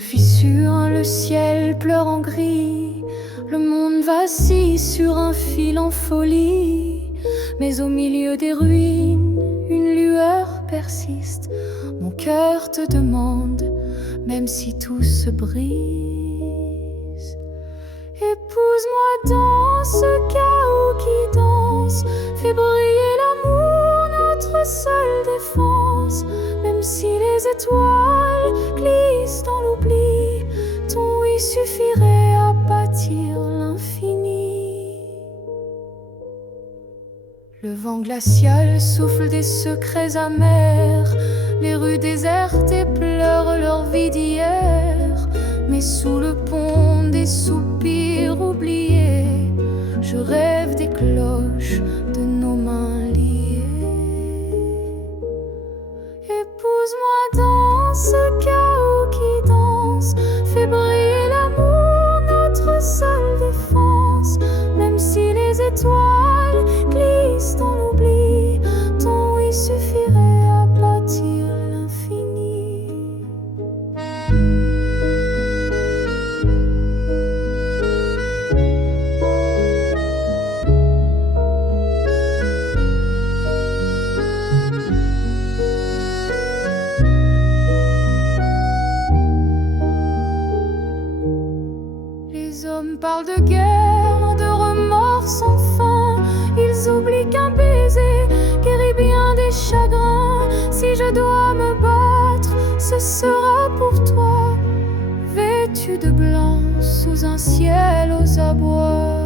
fissures, le ciel pleure en gris, le monde vacille sur un fil en folie. Mais au milieu des ruines, une lueur persiste. Mon cœur te demande, même si tout se brise. Épouse-moi dans ce chaos qui danse, fais briller l'amour, notre seule défense. Même si les étoiles glissent dans l'oubli, ton oui suffirait à bâtir l'infini. Le vent glacial souffle des secrets amers, les rues désertes pleurent leur vie d'hier. Mais sous le pont des soupirs oubliés, je rêve des cloches de nos mains liées. Épouse-moi dans ce chaos qui danse, fais briller l'amour, notre seule défense. Même si les étoiles glissent dans l'oubli, ton oui suffirait à bâtir l'infini. Les hommes parlent de guerre, de remords sans fin. Ils oublient qu'un baiser guérit bien des chagrins. Si je dois me battre, ce sera pour toi, vêtu de blanc sous un ciel aux abois.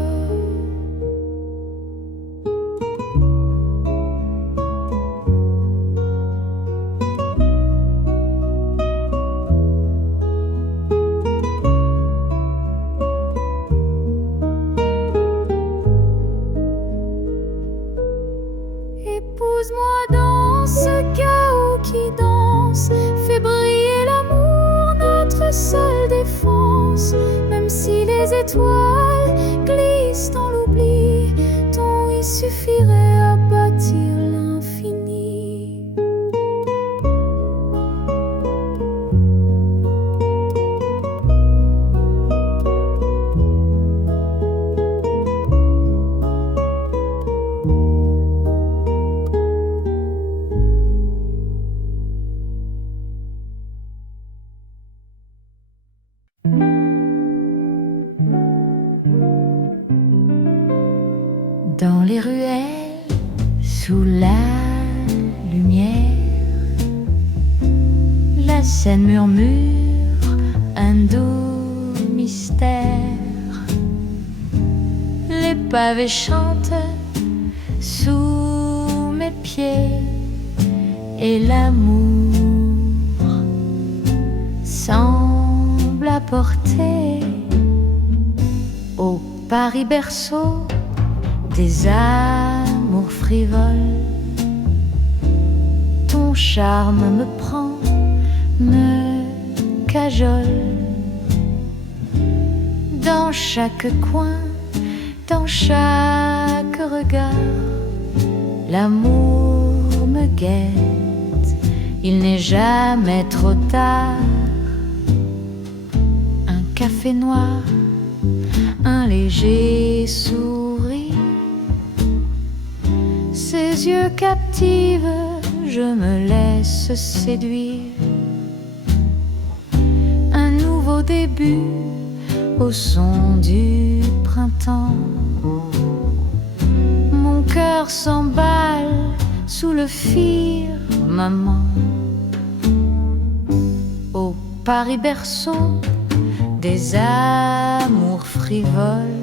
Épouse-moi dans ce chaos qui danse, fais briller l'amour, notre seule défense. Même si les étoiles glissent dans l'oubli, ton oui suffirait à bâtir l'infini. Dans les ruelles, sous la lumière, la scène murmure un doux mystère. Les pavés chantent sous mes pieds et l'amour semble apporter au Paris berceau des amours frivoles. Ton charme me prend, me cajole. Dans chaque coin, dans chaque regard, l'amour me guette, il n'est jamais trop tard. Un café noir, un léger sourire, ses yeux captivent, je me laisse séduire. Un nouveau début au son du printemps. Mon cœur s'emballe sous le firmament. Au Paris berceau des amours frivoles,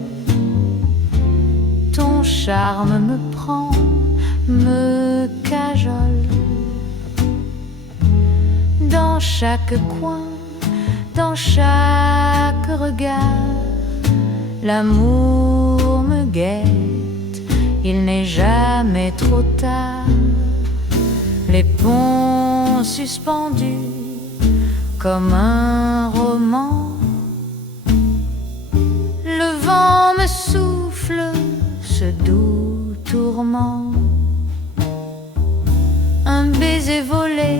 ton charme me prend, me cajole. Dans chaque coin, dans chaque regard, l'amour me guette, il n'est jamais trop tard. Les ponts suspendus comme un roman, le vent me souffle ce doux tourment. Un baiser volé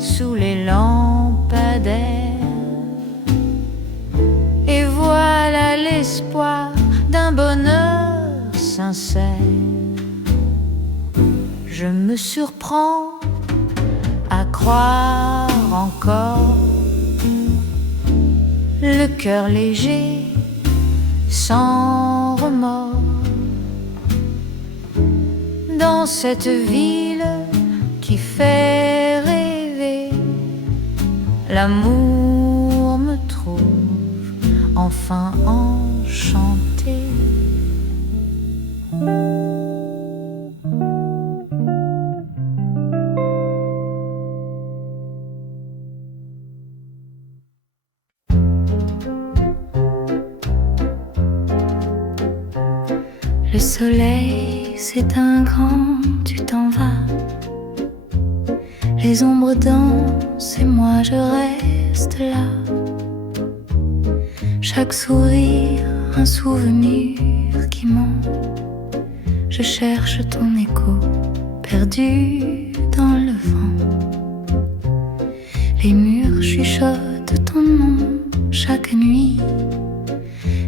sous les lampadaires, me surprend à croire encore, le cœur léger, sans remords, dans cette ville qui fait rêver. L'amour me trouve enfin enchantée. Le soleil s'éteint quand tu t'en vas. Les ombres dansent et moi je reste là. Chaque sourire, un souvenir qui monte. Je cherche ton écho, perdu dans le vent. Les murs chuchotent ton nom chaque nuit.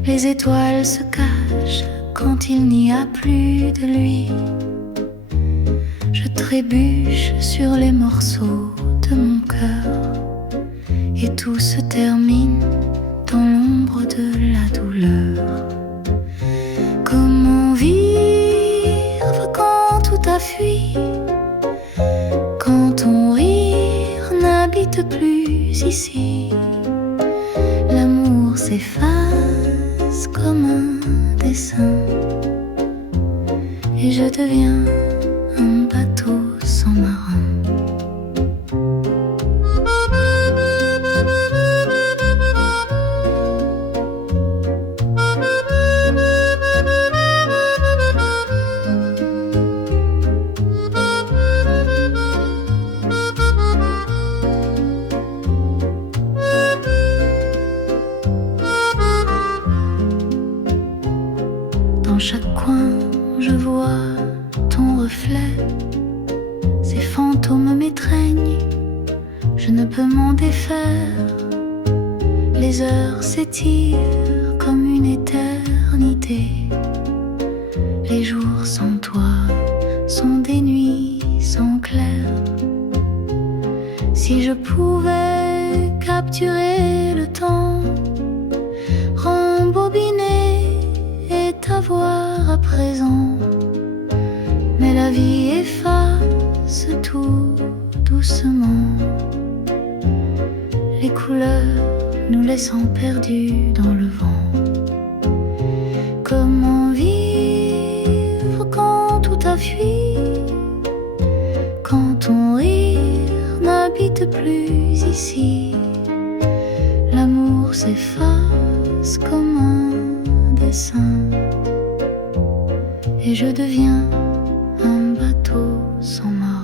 Les étoiles se cachent quand il n'y a plus de lui. Je trébuche sur les morceaux de mon cœur et tout se termine dans l'ombre de la douleur. Comment vivre quand tout a fui, quand ton rire n'habite plus ici? L'amour s'efface comme un dessin et je deviens un bateau sans marin. Dans chaque coin, je vois ton reflet. Ces fantômes m'étreignent, je ne peux m'en défaire. Les heures s'étirent comme une éternité. Les jours sans toi sont des nuits sans clair. Si je pouvais capturer le temps, rembobiner et t'avoir à présent, mais la vie efface tout doucement, les couleurs nous laissant perdus dans le vent. Comment vivre quand tout a fui, quand ton rire n'habite plus ici? L'amour s'efface comme un dessin et je deviens un bateau sans marin.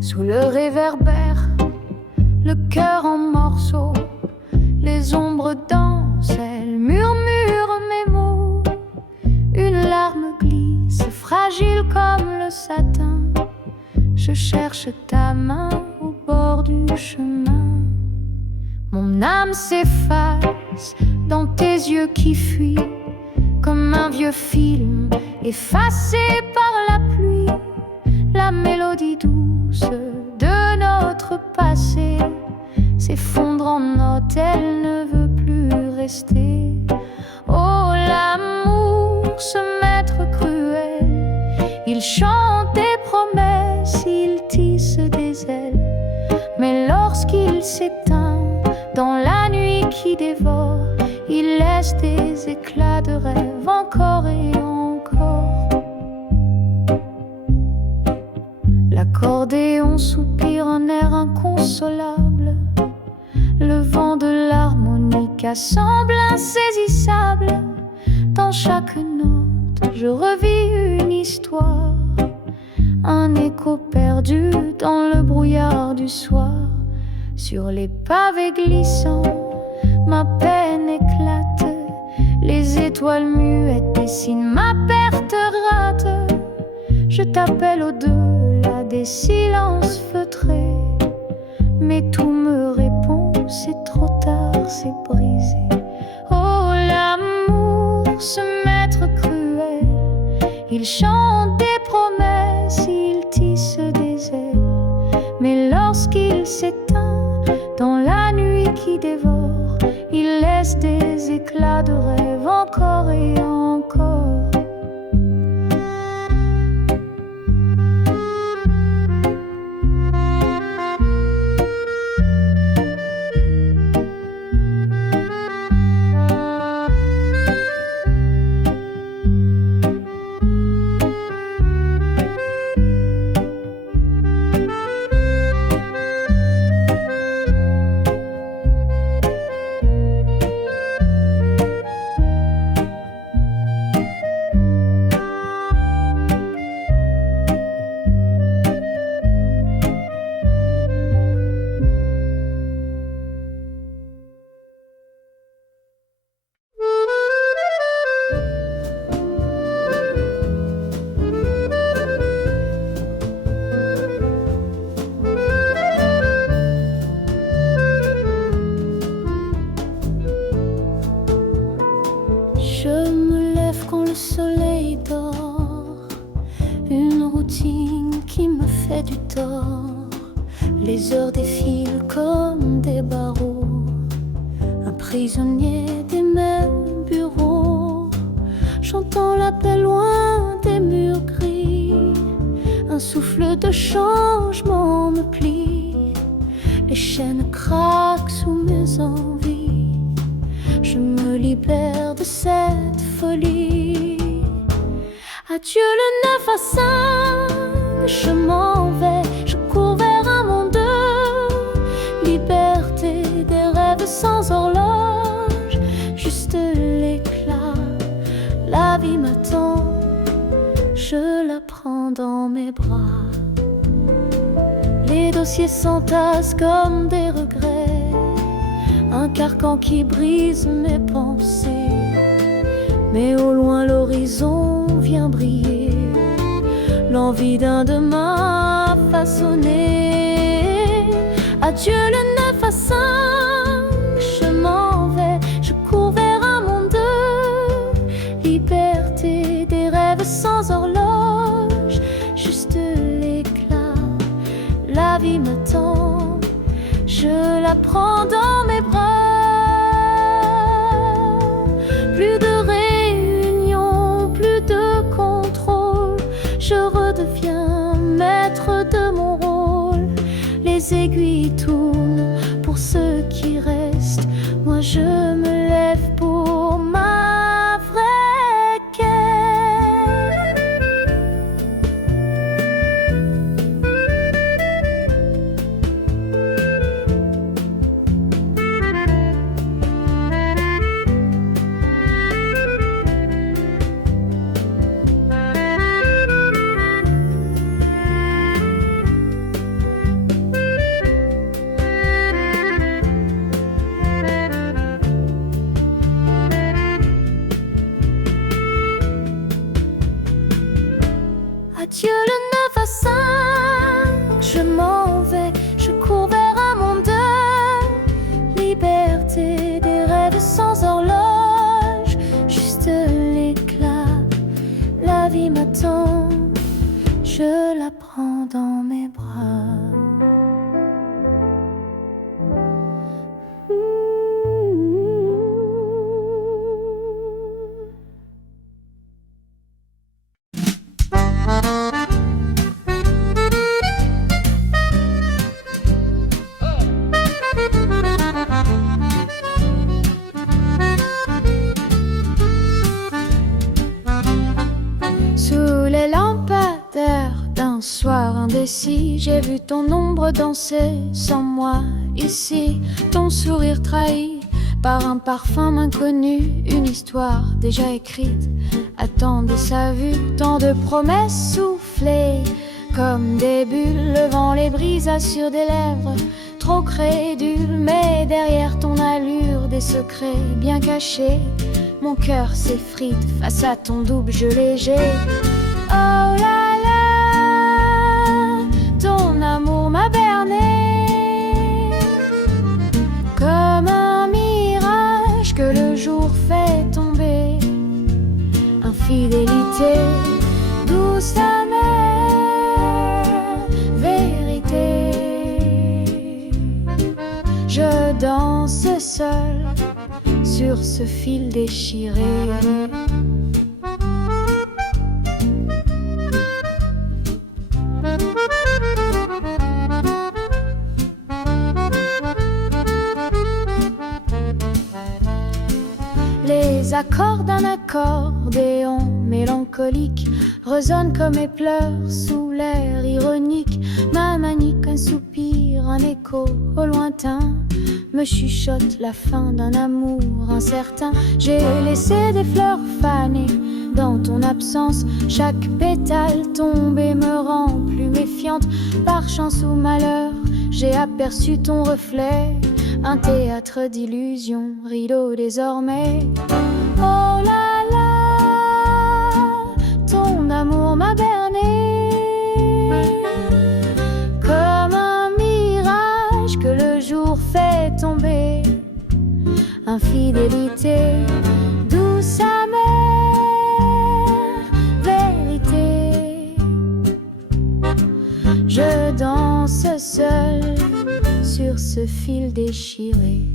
Sous le réverbère, le cœur en morceaux, les ombres dansent, elles murmurent mes mots. Une larme glisse, fragile comme le satin. Je cherche ta main au bord du chemin. Mon âme s'efface dans tes yeux qui fuient, comme un vieux film effacé par la pluie. La mélodie douce de notre passé s'effondre en notes, elle ne veut plus rester. Oh, l'amour, ce maître cruel, il chante des promesses, il tisse des ailes, mais lorsqu'il s'éteint dans la nuit qui dévore, il laisse des éclats de rêve encore et encore. L'accordéon soupire un air inconsolable. Le vent de l'harmonica semble insaisissable. Dans chaque note, je revis une histoire, un écho perdu dans le brouillard du soir. Sur les pavés glissants, ma peine éclate, les étoiles muettes dessinent ma perte rate. Je t'appelle au-delà des silences feutrés, mais tout me répond, c'est trop tard, c'est brisé. Oh l'amour, ce maître cruel, il chante des promesses, il tisse des ailes, mais lorsqu'il s'éteint dans la nuit qui dévore, il laisse des éclats de rêve encore et encore. Je me lève quand le soleil dort, une routine qui me fait du tort. Les heures défilent comme des barreaux, un prisonnier des mêmes bureaux. J'entends l'appel loin des murs gris, un souffle de changement me plie. Les chaînes craquent sous mes envies, je me libère de cette folie. Adieu le 9 à 5, je m'en vais, je cours vers un monde. Liberté des rêves sans horloge, juste l'éclat. La vie m'attend, je la prends dans mes bras. Les dossiers s'entassent comme des regrets, un carcan qui brise mes pensées. Mais au loin l'horizon vient briller, l'envie d'un demain façonné. Adieu le 9 à 5, je m'en vais, je cours vers un monde. Liberté des rêves sans horloge, juste l'éclat. La vie m'attend, je la prends dans mes bras. Plus de réunion, plus de contrôle, je redeviens maître de mon rôle. Les aiguilles tournent pour ceux qui restent, moi je me lève pour ma vraie quête. Adieu le 9 à 5, je m'en vais, je cours vers un monde. Liberté des rêves sans horloge, juste l'éclat. La vie m'attend, je la prends dans mes bras. Sous les lampadaires d'un soir indécis, j'ai vu ton ombre danser sans moi ici. Ton sourire trahi par un parfum inconnu, une histoire déjà écrite attendait sa vue. Tant de promesses soufflées comme des bulles, le vent les brisa sur des lèvres trop crédules. Mais derrière ton allure, des secrets bien cachés, mon cœur s'effrite face à ton double jeu léger. Oh là là, ton amour m'a berné comme un mirage que le jour fait tomber. Infidélité, douce amère vérité. Je danse seul sur ce fil déchiré. Les accords d'un accordéon mélancolique résonnent comme mes pleurs sous l'air ironique. Ma manique, un soupir, un écho au lointain me chuchote la fin d'un amour incertain. J'ai laissé des fleurs fanées dans ton absence. Chaque pétale tombée me rend plus méfiante. Par chance ou malheur, j'ai aperçu ton reflet. Un théâtre d'illusions, rideau désormais. Oh là là, ton amour m'a berné comme un mirage que le jour fait tomber. Infidélité, douce amère vérité. Je danse seul sur ce fil déchiré.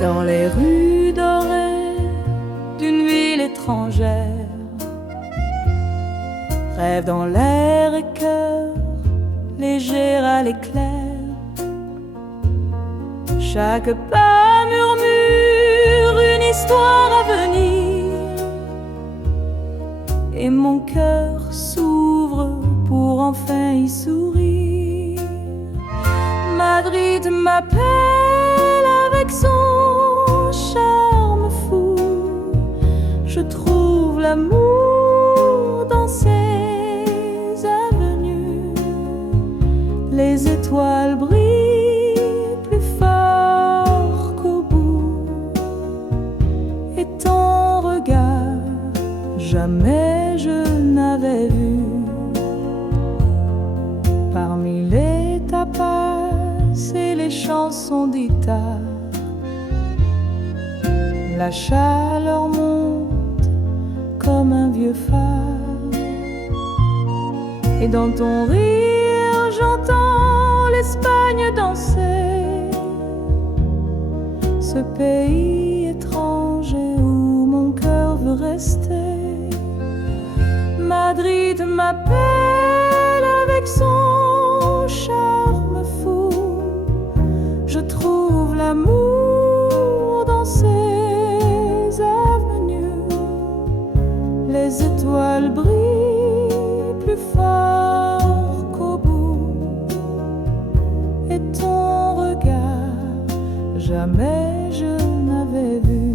Dans les rues dorées d'une ville étrangère, rêve dans l'air et cœur léger à l'éclair. Chaque pas murmure une histoire à venir, et mon cœur s'ouvre pour enfin y sourire. Madrid m'appelle avec son charme fou. Je trouve l'amour dans ses avenues. Les étoiles brillent plus fort qu'au bout, et ton regard jamais je n'avais vu. Parmi les tapas et les chansons d'Ita, la chaleur monte comme un vieux phare, et dans ton rire j'entends l'Espagne danser, ce pays étranger où mon cœur veut rester. Madrid m'appelle avec son charme fou. Je trouve l'amour dans ses avenues. Les étoiles brillent plus fort qu'au bout, et ton regard jamais je n'avais vu.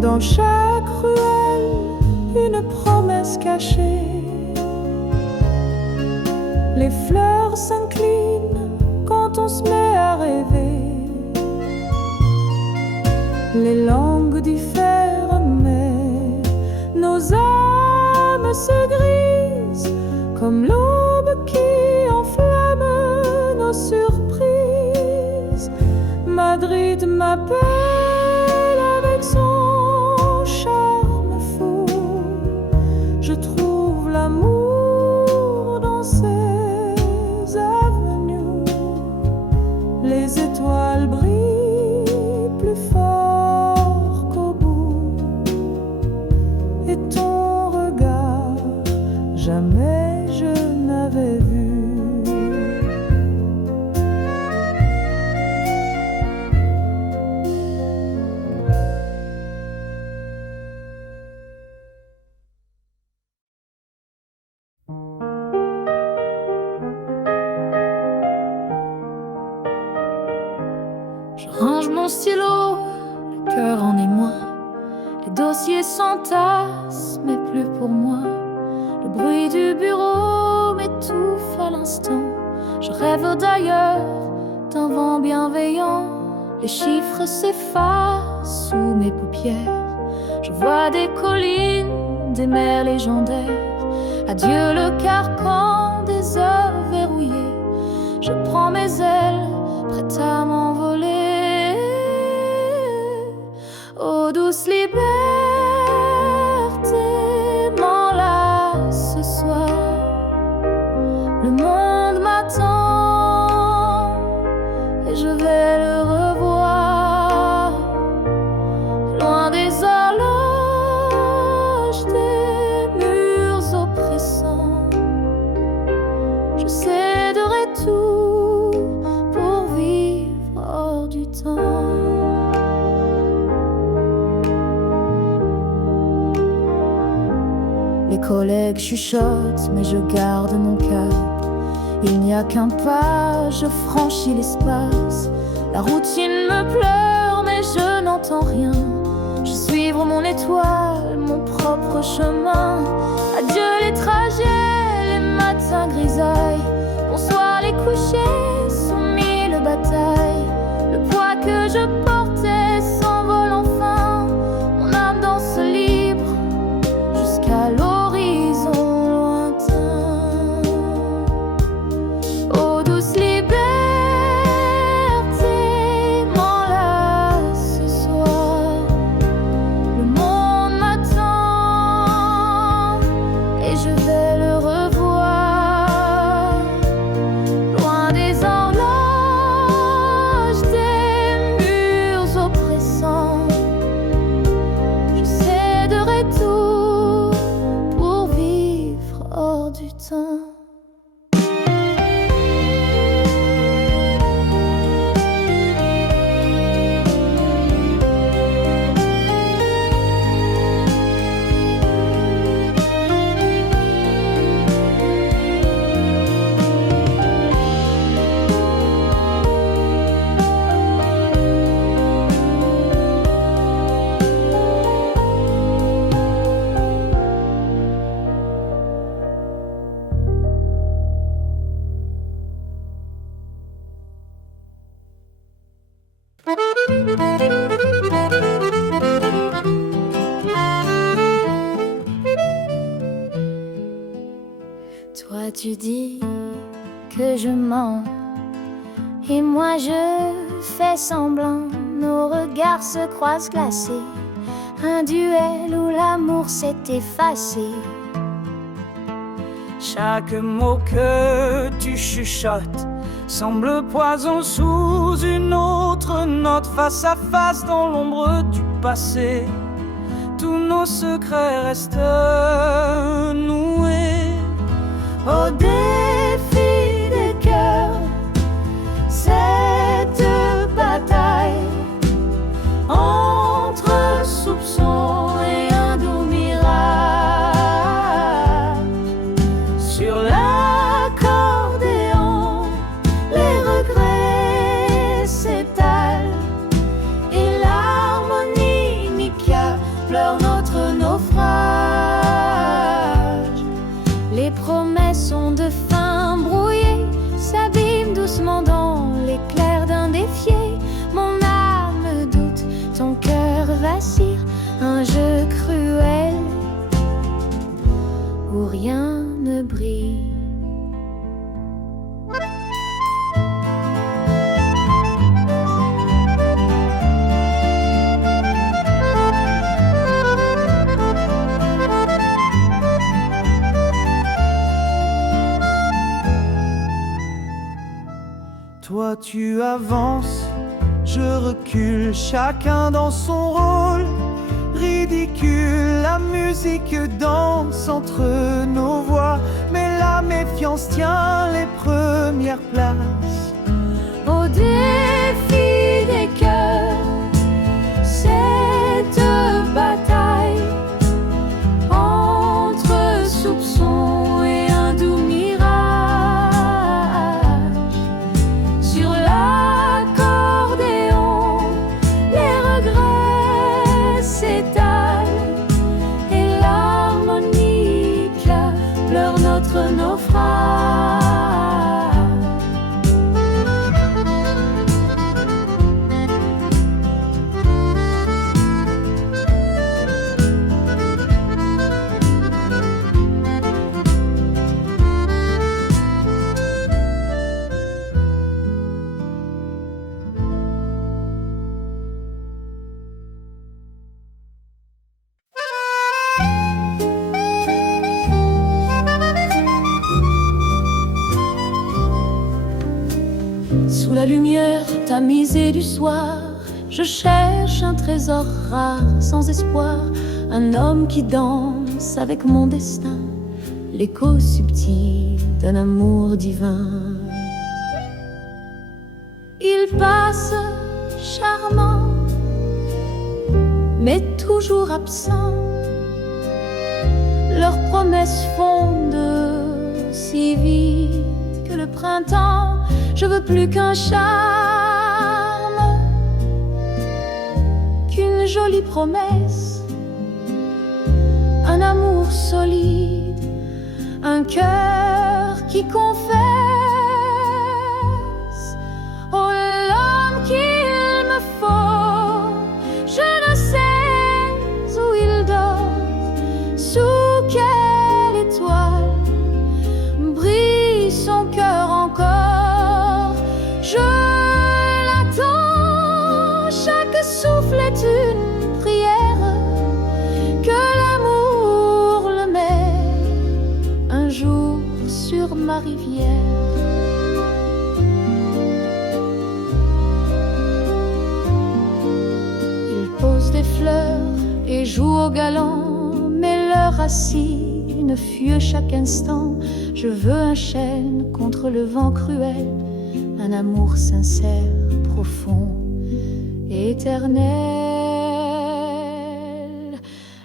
Dans chaque ruelle, une promesse cachée. Les fleurs s'inclinent quand on se met à rêver. Les langues diffèrent mais Madrid m'appelle avec son charme fou. Je trouve l'amour dans ses avenues. Les étoiles brillent plus fort qu'au bout. Et ton regard, jamais je n'avais vu. Je range mon stylo, le cœur en émoi. Les dossiers s'entassent, mais plus pour moi. Le bruit du bureau m'étouffe à l'instant. Je rêve d'ailleurs, d'un vent bienveillant. Les chiffres s'effacent sous mes paupières. Je vois des collines, des mers légendaires. Adieu le carcan des heures verrouillées. Je prends mes ailes, prête à m'envoler. Ô douce liberté, m'enlace ce soir. Le monde m'attend et je vais le revoir. Loin des horloges, des murs oppressants, je céderai tout pour vivre hors du temps. Les collègues chuchotent, mais je garde mon cap. Il n'y a qu'un pas, je franchis l'espace. La routine me pleure, mais je n'entends rien. Je suivre mon étoile, mon propre chemin. Adieu les trajets, les matins grisailles. Bonsoir les couchers, sous mille batailles. Le poids que je portais s'envole enfin. Mon âme danse libre jusqu'à l'horizon lointain. Ô douce liberté, m'enlace ce soir. Le monde m'attend et je vais le revoir. Loin des horloges, des murs oppressants, je céderai tout pour vivre hors du temps. Toi tu dis que je mens et moi je fais semblant. Nos regards se croisent glacés, un duel où l'amour s'est effacé. Chaque mot que tu chuchotes semble poison sous une autre note. Face à face dans l'ombre du passé, tous nos secrets restent noués. Au défi des cœurs, cette bataille entre soupçons et un doux mirage. Sur l'accordéon, les regrets s'étalent et l'harmonica pleure notre naufrage. Les promesses ont de fin tu avances, je recule, chacun dans son rôle. Ridicule, la musique danse entre nos voix, mais la méfiance tient les premières places. Au défi des cœurs, cette bataille entre soupçons et un doux mirage. Sur l'accordéon, les regrets s'étalent et l'harmonique pleure notre naufrage. Sous la lumière tamisée du soir, je cherche un trésor rare, sans espoir, un homme qui danse avec mon destin, l'écho subtil d'un amour divin. Il passe charmant, mais toujours absent. Leurs promesses fondent si vite que le printemps, je veux plus qu'un charme, qu'une jolie promesse, un amour solide, un cœur qui confesse. Oh, l'homme qu'il me faut, je ne sais où il dort, sous quelle étoile brille son cœur encore. Je l'attends, chaque souffle est une prière, que l'amour le met un jour sur ma rivière. Il pose des fleurs et joue au galant, mais leurs racines fuient chaque instant. Je veux un chêne contre le vent cruel, un amour sincère, profond, éternel.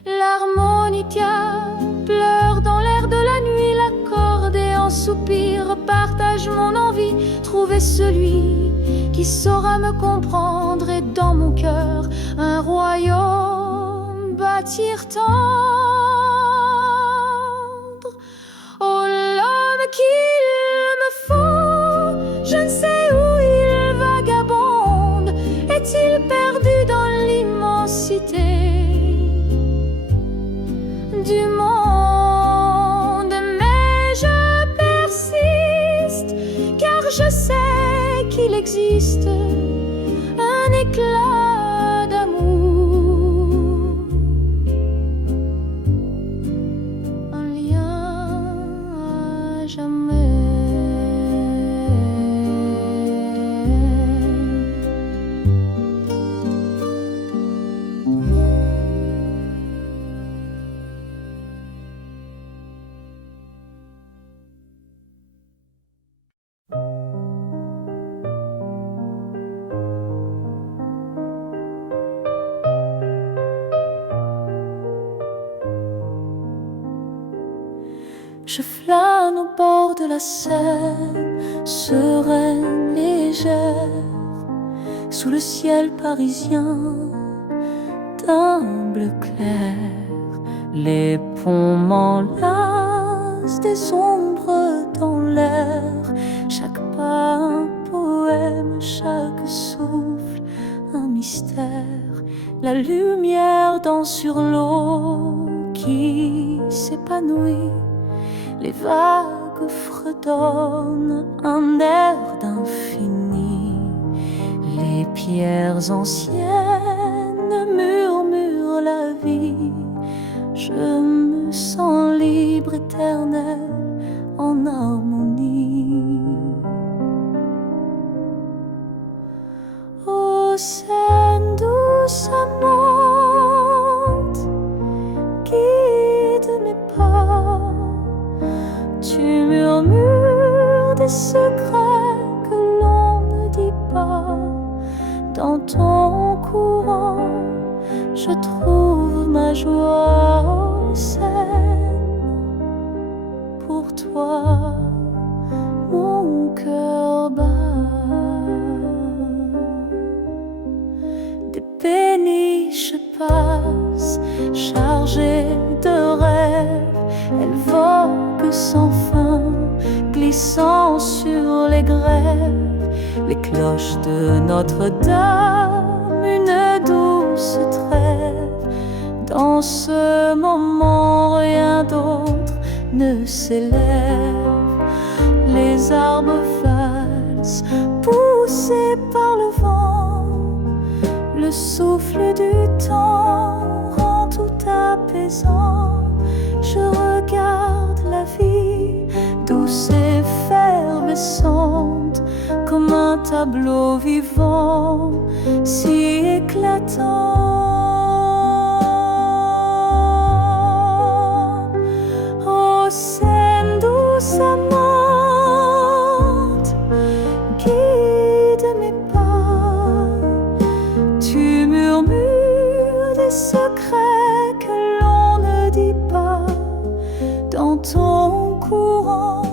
L'harmonica pleure dans l'air de la nuit, l'accordéon soupire, partage mon envie, trouver celui qui saura me comprendre et dans mon cœur un royaume bâtir tendre. Oh, l'homme qu'il me faut, je ne sais où il vagabonde. Est-il perdu dans l'immensité du monde? Mais je persiste, car je sais qu'il existe un éclat d'amour, un lien à jamais. Je flâne au bord de la Seine, sereine, légère, sous le ciel parisien d'un bleu clair. Les ponts m'enlacent, des ombres dans l'air, chaque pas un poème, chaque souffle un mystère. La lumière danse sur l'eau qui s'épanouit, les vagues fredonnent un air d'infini. Les pierres anciennes murmurent la vie. Je me sens libre, éternel, en harmonie. Seine douce amante, guide mes pas. Tu murmures des secrets que l'on ne dit pas. Dans ton courant, je trouve ma joie au scène. Pour toi, mon cœur bat. Des péniches passent, chargées de rêves. Elles voguent sans fin, glissant sur les grèves. Les cloches de Notre-Dame, une douce trêve. Dans ce moment, rien d'autre ne s'élève. Les arbres valsent, poussés par le vent. Le souffle du temps rend tout apaisant. Je regarde la vie, douce et effervescente, comme un tableau vivant, si éclatant. Ô Seine douce amante, guide mes pas. Tu murmures des secrets que l'on ne dit pas. Dans ton courant,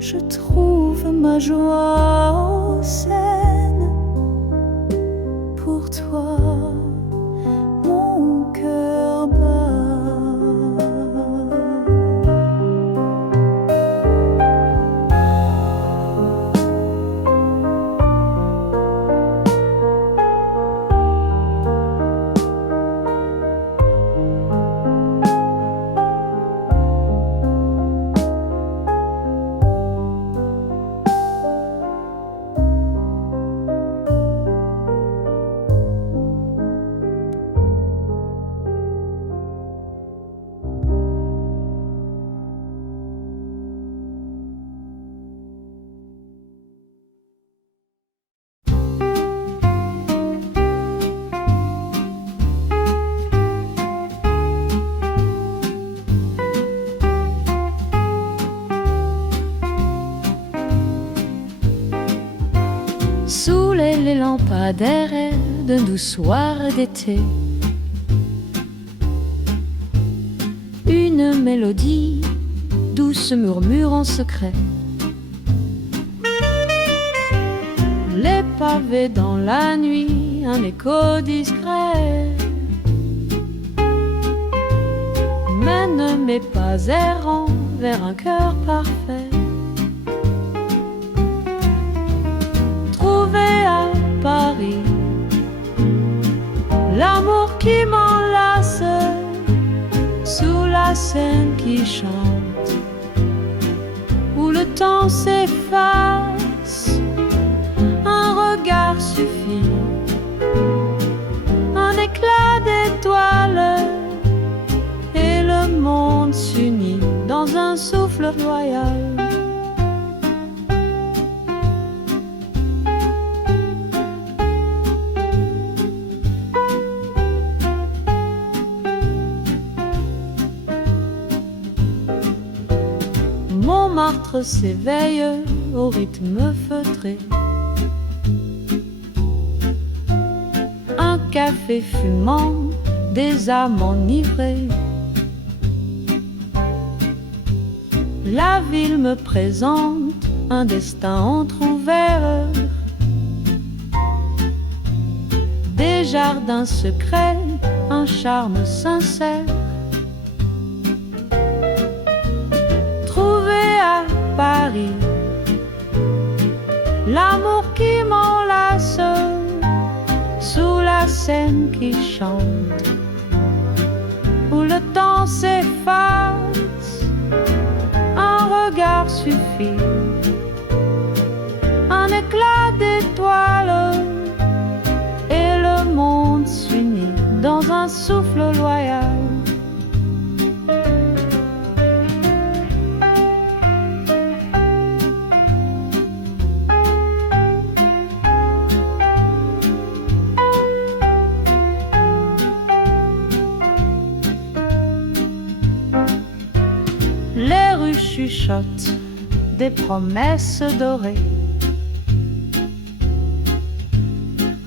je trouve ma joie au Seine. Pour toi, mon cœur bat. Sous les lampadaires d'un doux soir d'été, une mélodie douce murmure en secret. Les pavés dans la nuit, un écho discret mène mes pas errants vers un cœur parfait. À Paris, l'amour qui m'enlace sous la Seine qui chante, où le temps s'efface, un regard suffit, un éclat d'étoiles, et le monde s'unit dans un souffle royal. Montmartre s'éveille au rythme feutré. Un café fumant, des âmes enivrées. La ville me présente un destin entrouvert. Des jardins secrets, un charme sincère. Paris, l'amour qui m'enlace sous la Seine qui chante, où le temps s'efface, un regard suffit, un éclat d'étoiles, et le monde s'unit dans un souffle loyal. chuchotent des promesses dorées.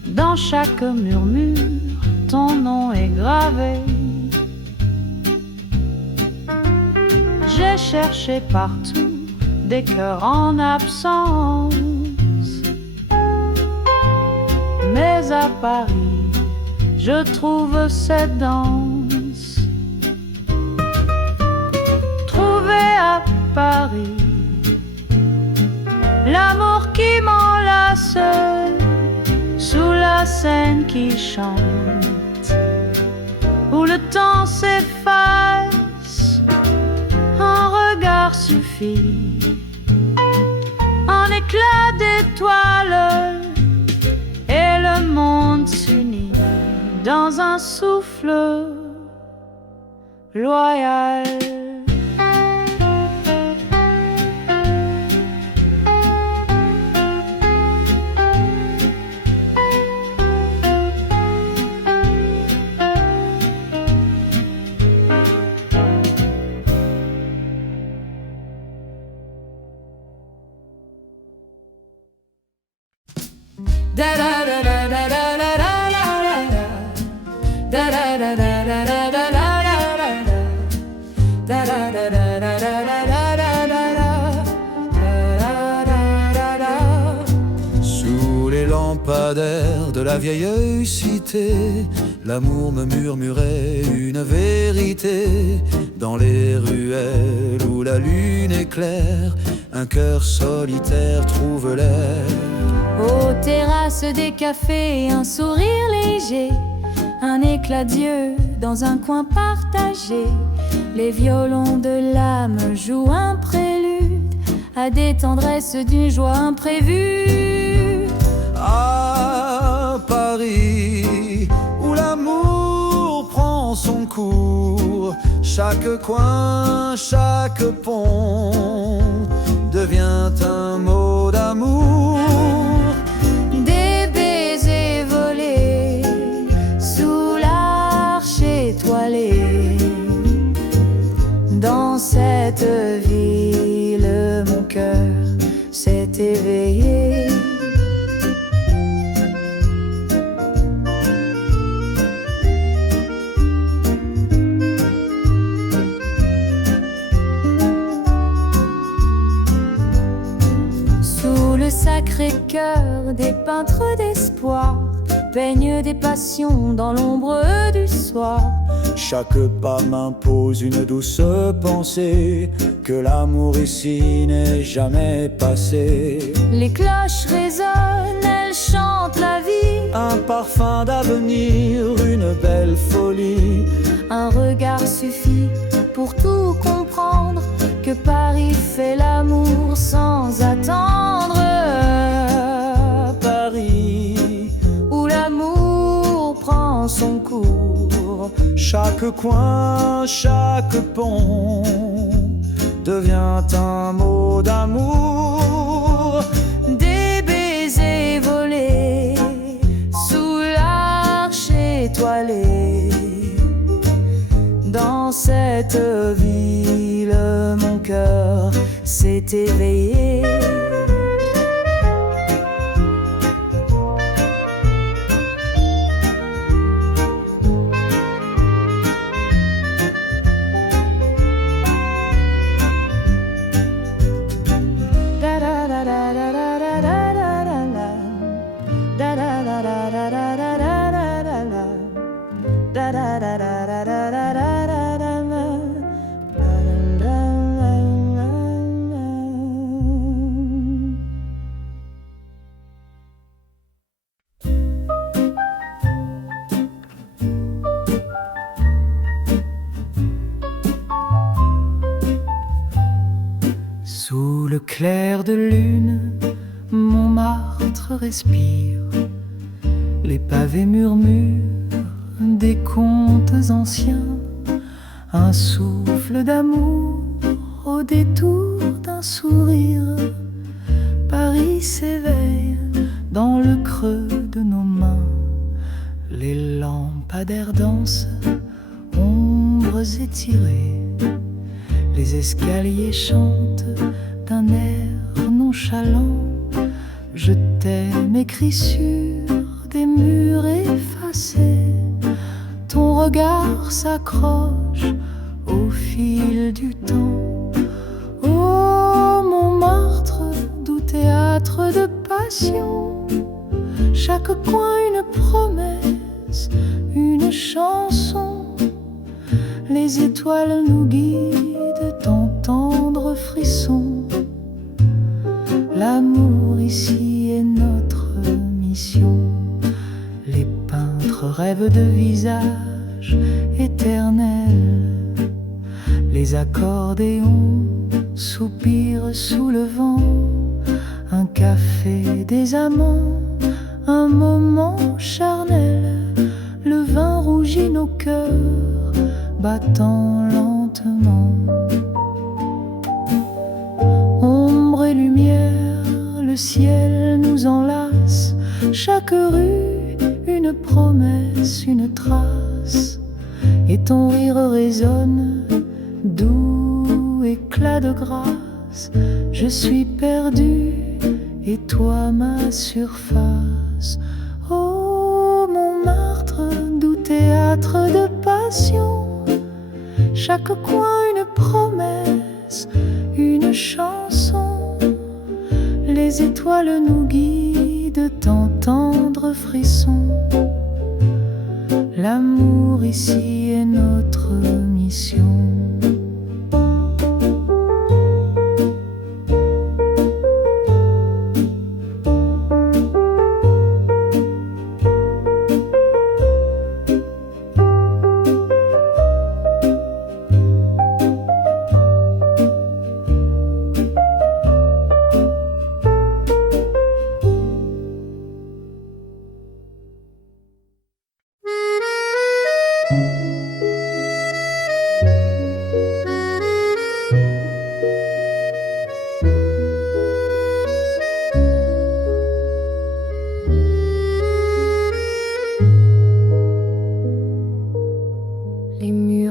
Dans chaque murmure, ton nom est gravé. J'ai cherché partout des cœurs en absence, mais à Paris, je trouve cette danse. Trouver à Paris l'amour qui m'enlace sous la Seine qui chante, où le temps s'efface, un regard suffit, un éclat d'étoiles, et le monde s'unit dans un souffle loyal. Sous les lampadaires de la vieille cité, l'amour me murmurait une vérité. Dans les ruelles où la lune éclaire, un cœur solitaire trouve l'air. Aux terrasses des cafés, un sourire léger, un éclat d'yeux dans un coin partagé. Les violons de l'âme jouent un prélude à des tendresses d'une joie imprévue. À Paris, où l'amour prend son cours, chaque coin, chaque pont devient un mot d'amour. Des baisers volés sous l'arche étoilée. Dans cette ville, mon cœur s'est éveillé. Sous le Sacré-Cœur, des peintres d'espoir peignent des passions dans l'ombre du soir. Chaque pas m'impose une douce pensée, que l'amour ici n'est jamais passé. Les cloches résonnent, elles chantent la vie. Un parfum d'avenir, une belle folie. Un regard suffit pour tout comprendre, que Paris fait l'amour sans attendre. Paris, où l'amour prend son cours. chaque coin, chaque pont devient un mot d'amour. Des baisers volés sous l'arche étoilée. Dans cette ville, mon cœur s'est éveillé. Sous le clair de lune, Montmartre respire. Les pavés murmurent des contes anciens. Un souffle d'amour au détour d'un sourire. Paris s'éveille dans le creux de nos mains. Les lampadaires dansent, ombres étirées. Les escaliers chantent d'un air nonchalant. Je t'aime écrit sur des murs effacés. Ton regard s'accroche au fil du temps. Oh Montmartre, doux théâtre de passion. Chaque coin une promesse, une chanson. Les étoiles nous guident dans tendres frissons. L'amour ici est notre mission. Les peintres rêvent de visages éternels. Les accordéons soupirent sous le vent. Un café des amants, un moment charnel. Le vin rougit nos cœurs, battant lentement. Ombre et lumière, le ciel nous enlace. Chaque rue, une promesse, une trace. Et ton rire résonne, doux éclat de grâce. Je suis perdu et toi ma surface. Oh Montmartre, doux théâtre de passion. Chaque coin une promesse, une chanson. Les étoiles nous guident dans tendres frissons. L'amour ici est notre mission.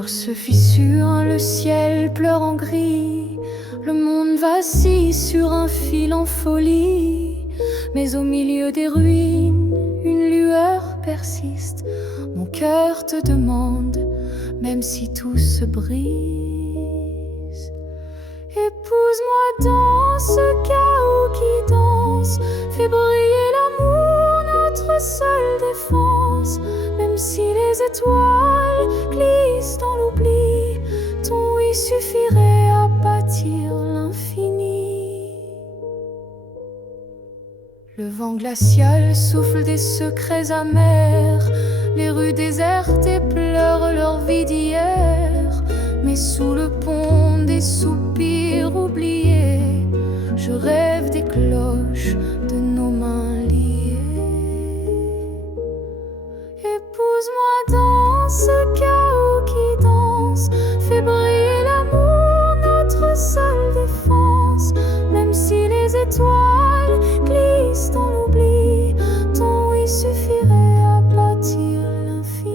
Se fissure, le ciel pleure en gris. Le monde vacille sur un fil en folie. Mais au milieu des ruines, une lueur persiste. Mon cœur te demande, même si tout se brise. Épouse-moi dans ce chaos qui danse. Fais briller l'amour, notre seule défense. Même si les étoiles glissent dans l'oubli, ton oui suffirait à bâtir l'infini. Le vent glacial souffle des secrets amers. Les rues désertes pleurent leur vie d'hier. Mais sous le pont des soupirs oubliés, je rêve des cloches de nos mains liées. Épouse-moi dans ce chaos qui danse. Fais briller l'amour, notre seule défense. Même si les étoiles glissent dans l'oubli, ton oui suffirait à bâtir l'infini.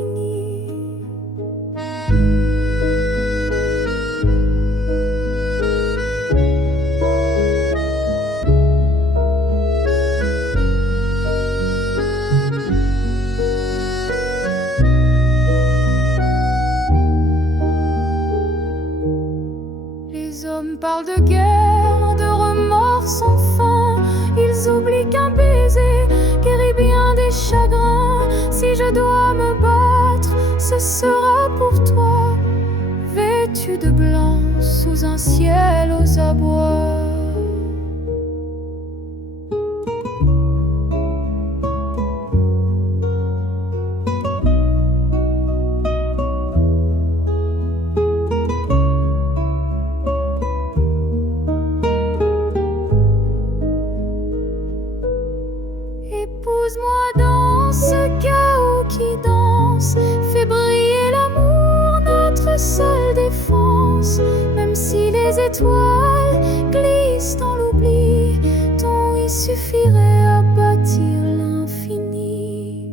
Parlent de guerre, de remords sans fin. Ils oublient qu'un baiser guérit bien des chagrins. Si je dois me battre, ce sera pour toi, vêtu de blanc sous un ciel aux abois. Épouse-moi dans ce chaos qui danse. Fais briller l'amour, notre seule défense. Même si les étoiles glissent dans l'oubli, ton oui suffirait à bâtir l'infini.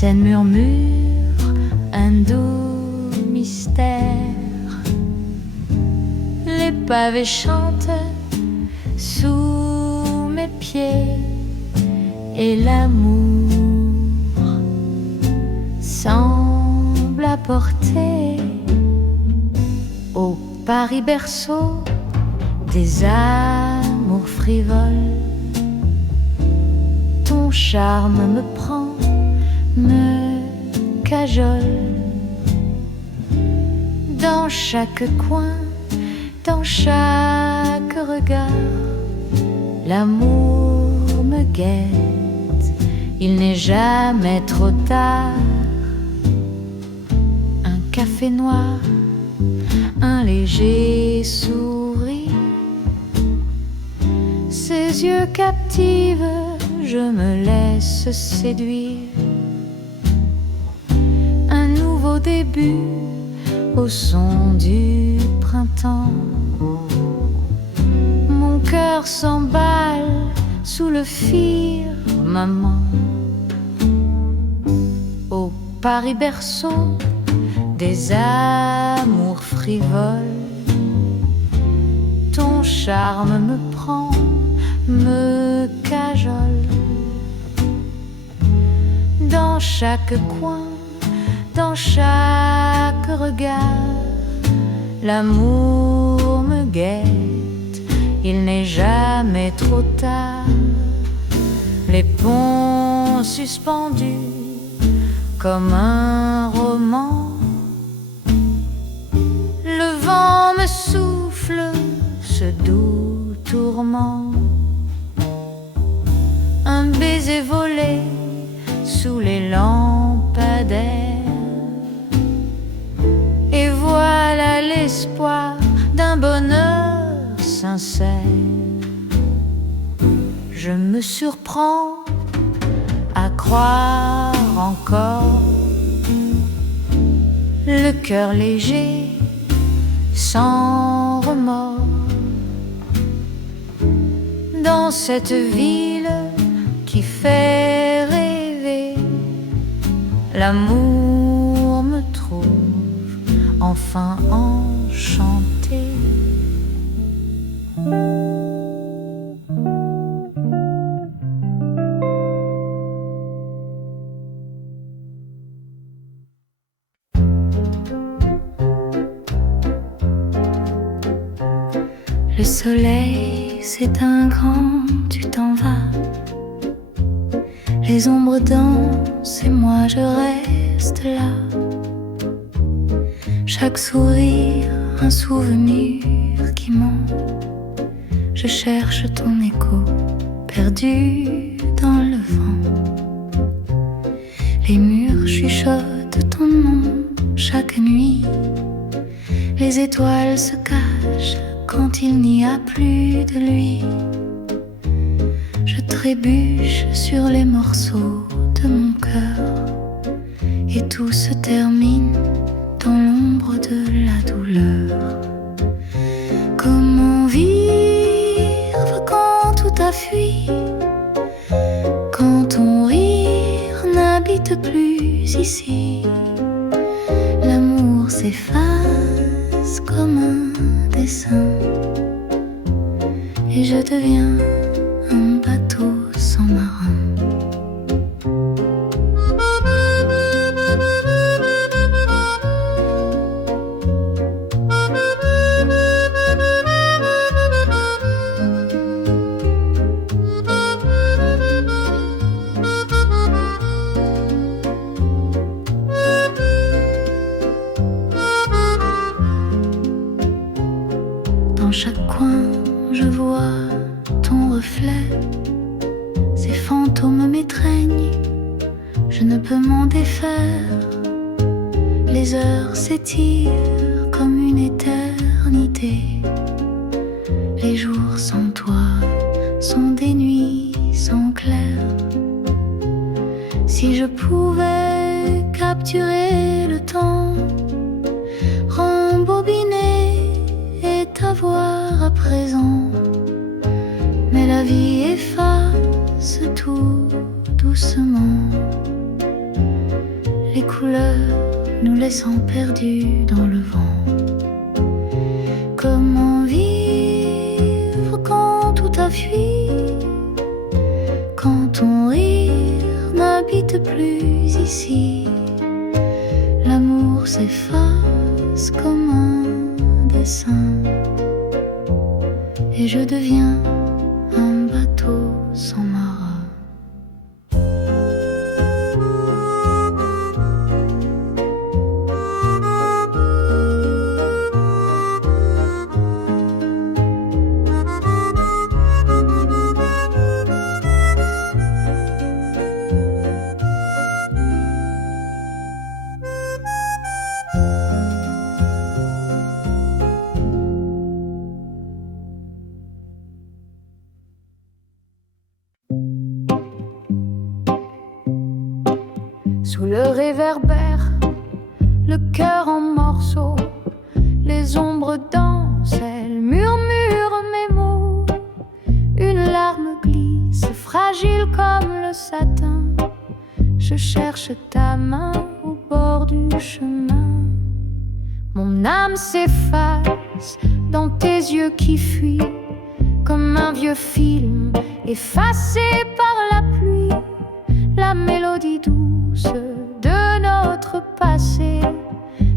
Seine murmure un doux mystère. Les pavés chantent sous mes pieds et l'amour semble apporter au Paris berceau des amours frivoles. Ton charme me prend, me cajole. Dans chaque coin, dans chaque regard, l'amour me guette, il n'est jamais trop tard. Un café noir, un léger sourire, ses yeux captivent, je me laisse séduire. Un nouveau début au son du printemps. Mon cœur s'emballe sous le firmament. Au Paris berceau des amours frivoles, ton charme me prend, me cajole. Dans chaque coin, dans chaque regard, l'amour me guette, il n'est jamais trop tard. Les ponts suspendus comme un roman, le vent me souffle ce doux tourment. Un baiser volé sous les lampadaires, et voilà l'espoir d'un bonheur sincère. Je me surprends à croire encore, le cœur léger, sans remords. Dans cette ville qui fait rêver, l'amour me trouve enfin enchanté. Le soleil s'éteint grand, tu t'en vas. Les ombres dansent et moi je reste là. Chaque sourire, un souvenir qui monte. Je cherche ton écho, perdu dans le vent. Les murs chuchotent ton nom chaque nuit. Les étoiles se cachent quand il n'y a plus de lui. Je trébuche sur les morceaux de mon cœur, et tout se termine dans l'ombre de la douleur. Comment vivre quand tout a fui, quand ton rire n'habite plus ici? L'amour s'efface comme un dessin, et je deviens un bateau sans marin. Dans chaque coin, je vois ton reflet. Ces fantômes m'étreignent, je ne peux m'en défaire. Les heures s'étirent comme une éternité. Les jours sans toi sont des nuits sans clair. Si je pouvais capturer le temps, rembobiner et t'avoir à présent, mais la vie efface tout doucement. les couleurs nous laissant perdus dans le vent. Comment vivre quand tout a fui, quand ton rire n'habite plus ici? L'amour s'efface comme un dessin, et je deviens un bateau sans marin. Sous le réverbère, le cœur en morceaux, les ombres dansent, elles murmurent mes mots. Une larme glisse, fragile comme le satin. Je cherche ta main au bord du chemin. Mon âme s'efface dans tes yeux qui fuient, comme un vieux film effacé par la pluie. La mélodie douce de notre passé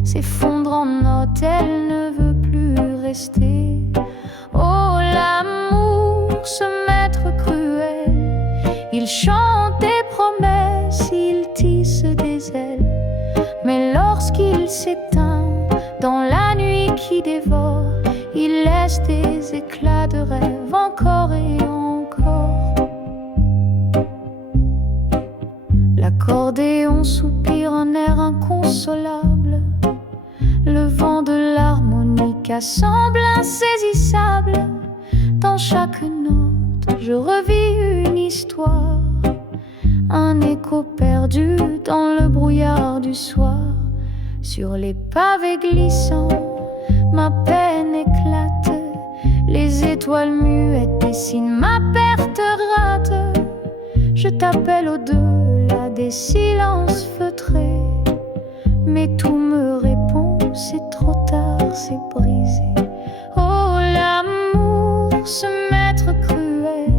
s'effondre en notes, elle ne veut plus rester. Oh, l'amour, ce maître cruel, il chante des promesses, il tisse des ailes. Mais lorsqu'il s'éteint dans la nuit qui dévore, il laisse des éclats de rêve encore et encore. L'accordéon soupire un air inconsolable. Le vent de l'harmonica semble insaisissable. Dans chaque note, je revis une histoire, un écho perdu dans le brouillard du soir. Sur les pavés glissants, ma peine éclate. Les étoiles muettes dessinent ma perte rate. Je t'appelle au-delà des silences feutrés, mais tout me répond, c'est trop tard, c'est brisé. Oh, l'amour, ce maître cruel,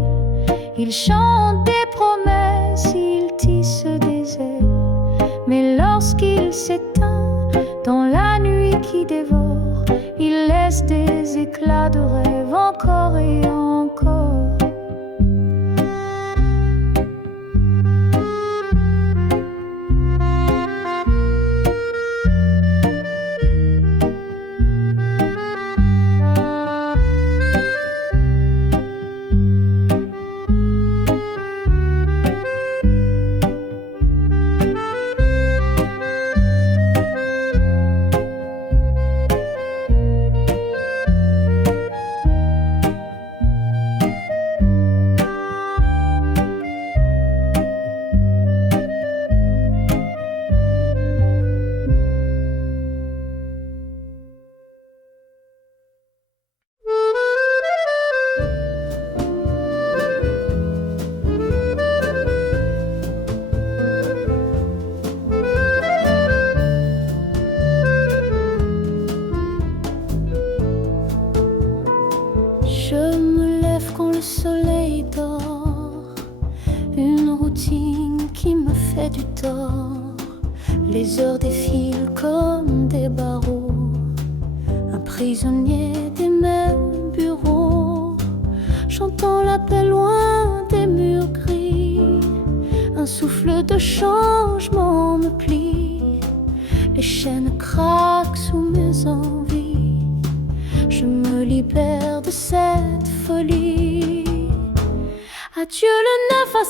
il chante des promesses, il tisse des ailes. Mais lorsqu'il s'éteint dans la nuit qui dévore, il laisse des éclats de rêve encore et encore. Je me lève quand le soleil dort, une routine qui me fait du tort. Les heures défilent comme des barreaux, un prisonnier des mêmes bureaux. J'entends l'appel loin des murs gris, un souffle de changement me plie. Les chaînes craquent sous mes envies, je me libère de cette folie. Adieu le 9 à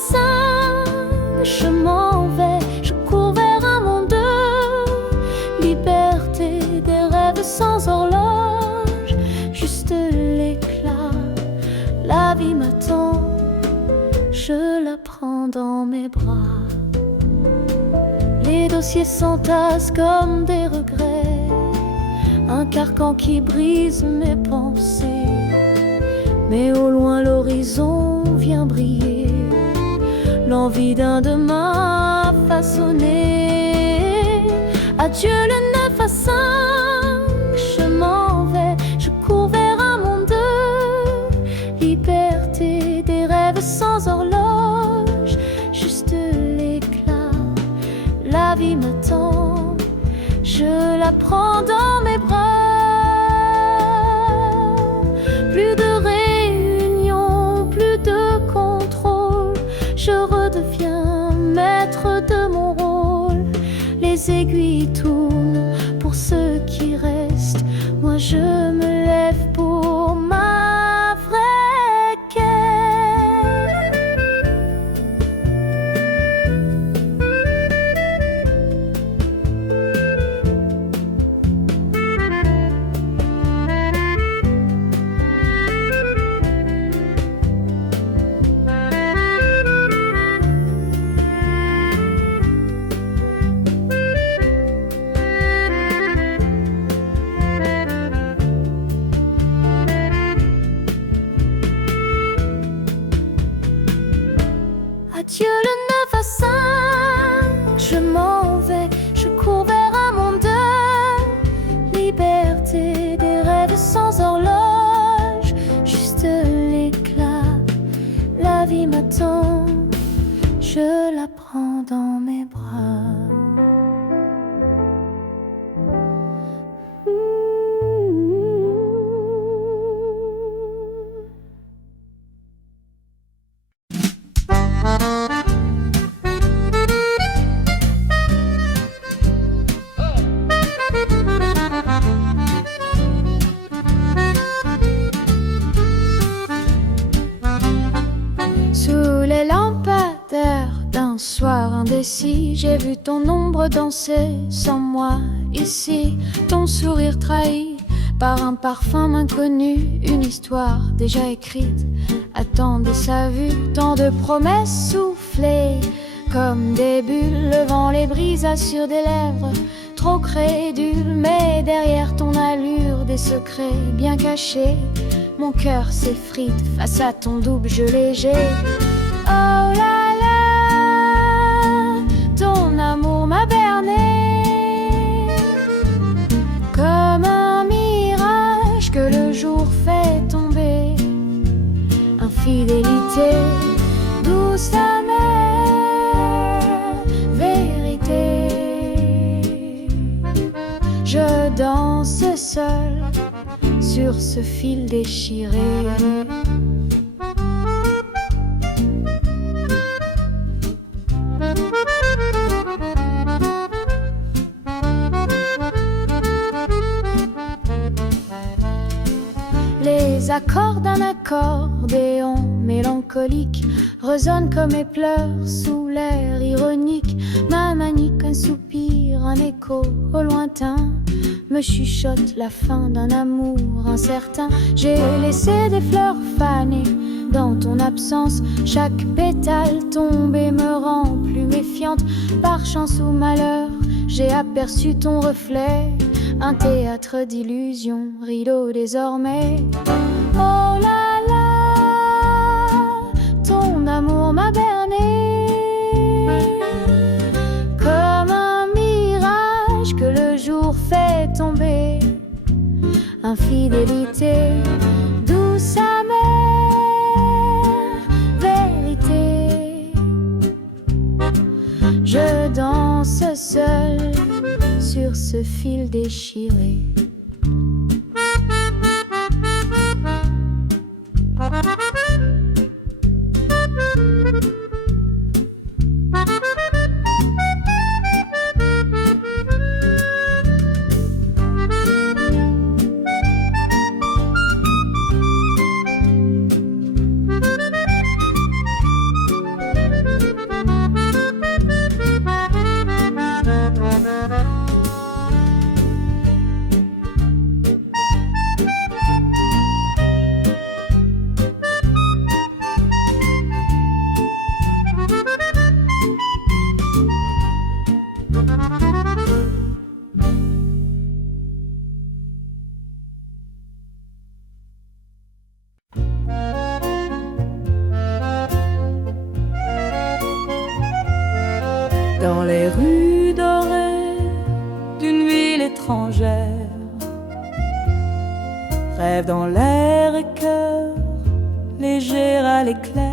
5, je m'en vais, je cours vers un monde de liberté, des rêves sans horloge, juste l'éclat. La vie m'attend, je la prends dans mes bras. Les dossiers s'entassent comme des regrets, un carcan qui brise mes pensées. Mais au loin l'horizon vient briller, l'envie d'un demain façonné. Adieu le 9 à 5, je m'en vais, je cours vers un monde de liberté, des rêves sans horloge, juste l'éclat. La vie me tend, je la prends dans mes bras. Plus de réunion, plus de contrôle, je redeviens maître de mon rôle. Les aiguilles tournent pour ceux qui restent, moi je me lève pour ma vraie quête. Adieu le 9 à 5, je m'en vais, je cours vers un monde de liberté, des rêves sans horloge, juste l'éclat. La vie m'attend, je la prends dans mes bras. Sous les lampadaires d'un soir indécis, j'ai vu ton ombre danser sans moi ici. Ton sourire trahi par un parfum inconnu, une histoire déjà écrite attendait sa vue. Tant de promesses soufflées comme des bulles, le vent les brisa sur des lèvres trop crédules. Mais derrière ton allure, des secrets bien cachés, mon cœur s'effrite face à ton double jeu léger. Oh là là, ton amour m'a berné comme un mirage que le jour fait tomber. Infidélité, douce amère vérité. Je danse seul sur ce fil déchiré. Les accords d'un accordéon mélancolique résonnent comme mes pleurs sous l'air ironique. Ma manique, un soupir, un écho au lointain me chuchote la fin d'un amour incertain. J'ai laissé des fleurs fanées dans ton absence, chaque pétale tombée me rend plus méfiante. Par chance ou malheur, j'ai aperçu ton reflet, un théâtre d'illusions, rideau désormais. Oh là là, ton amour m'a berné comme un mirage que le jour fait tomber. Infidélité, douce amère vérité. Je danse seul sur ce fil déchiré. Dans les rues dorées du étrangère. Rêve dans l'air et cœur léger à l'éclair.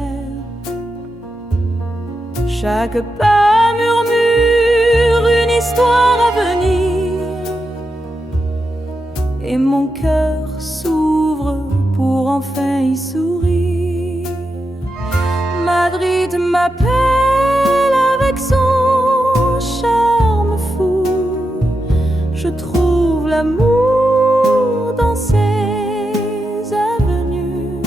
Chaque pas murmure une histoire à venir, et mon cœur s'ouvre pour enfin y sourire. Madrid m'appelle avec son charme fou. Je trouve l'amour dans ses avenues.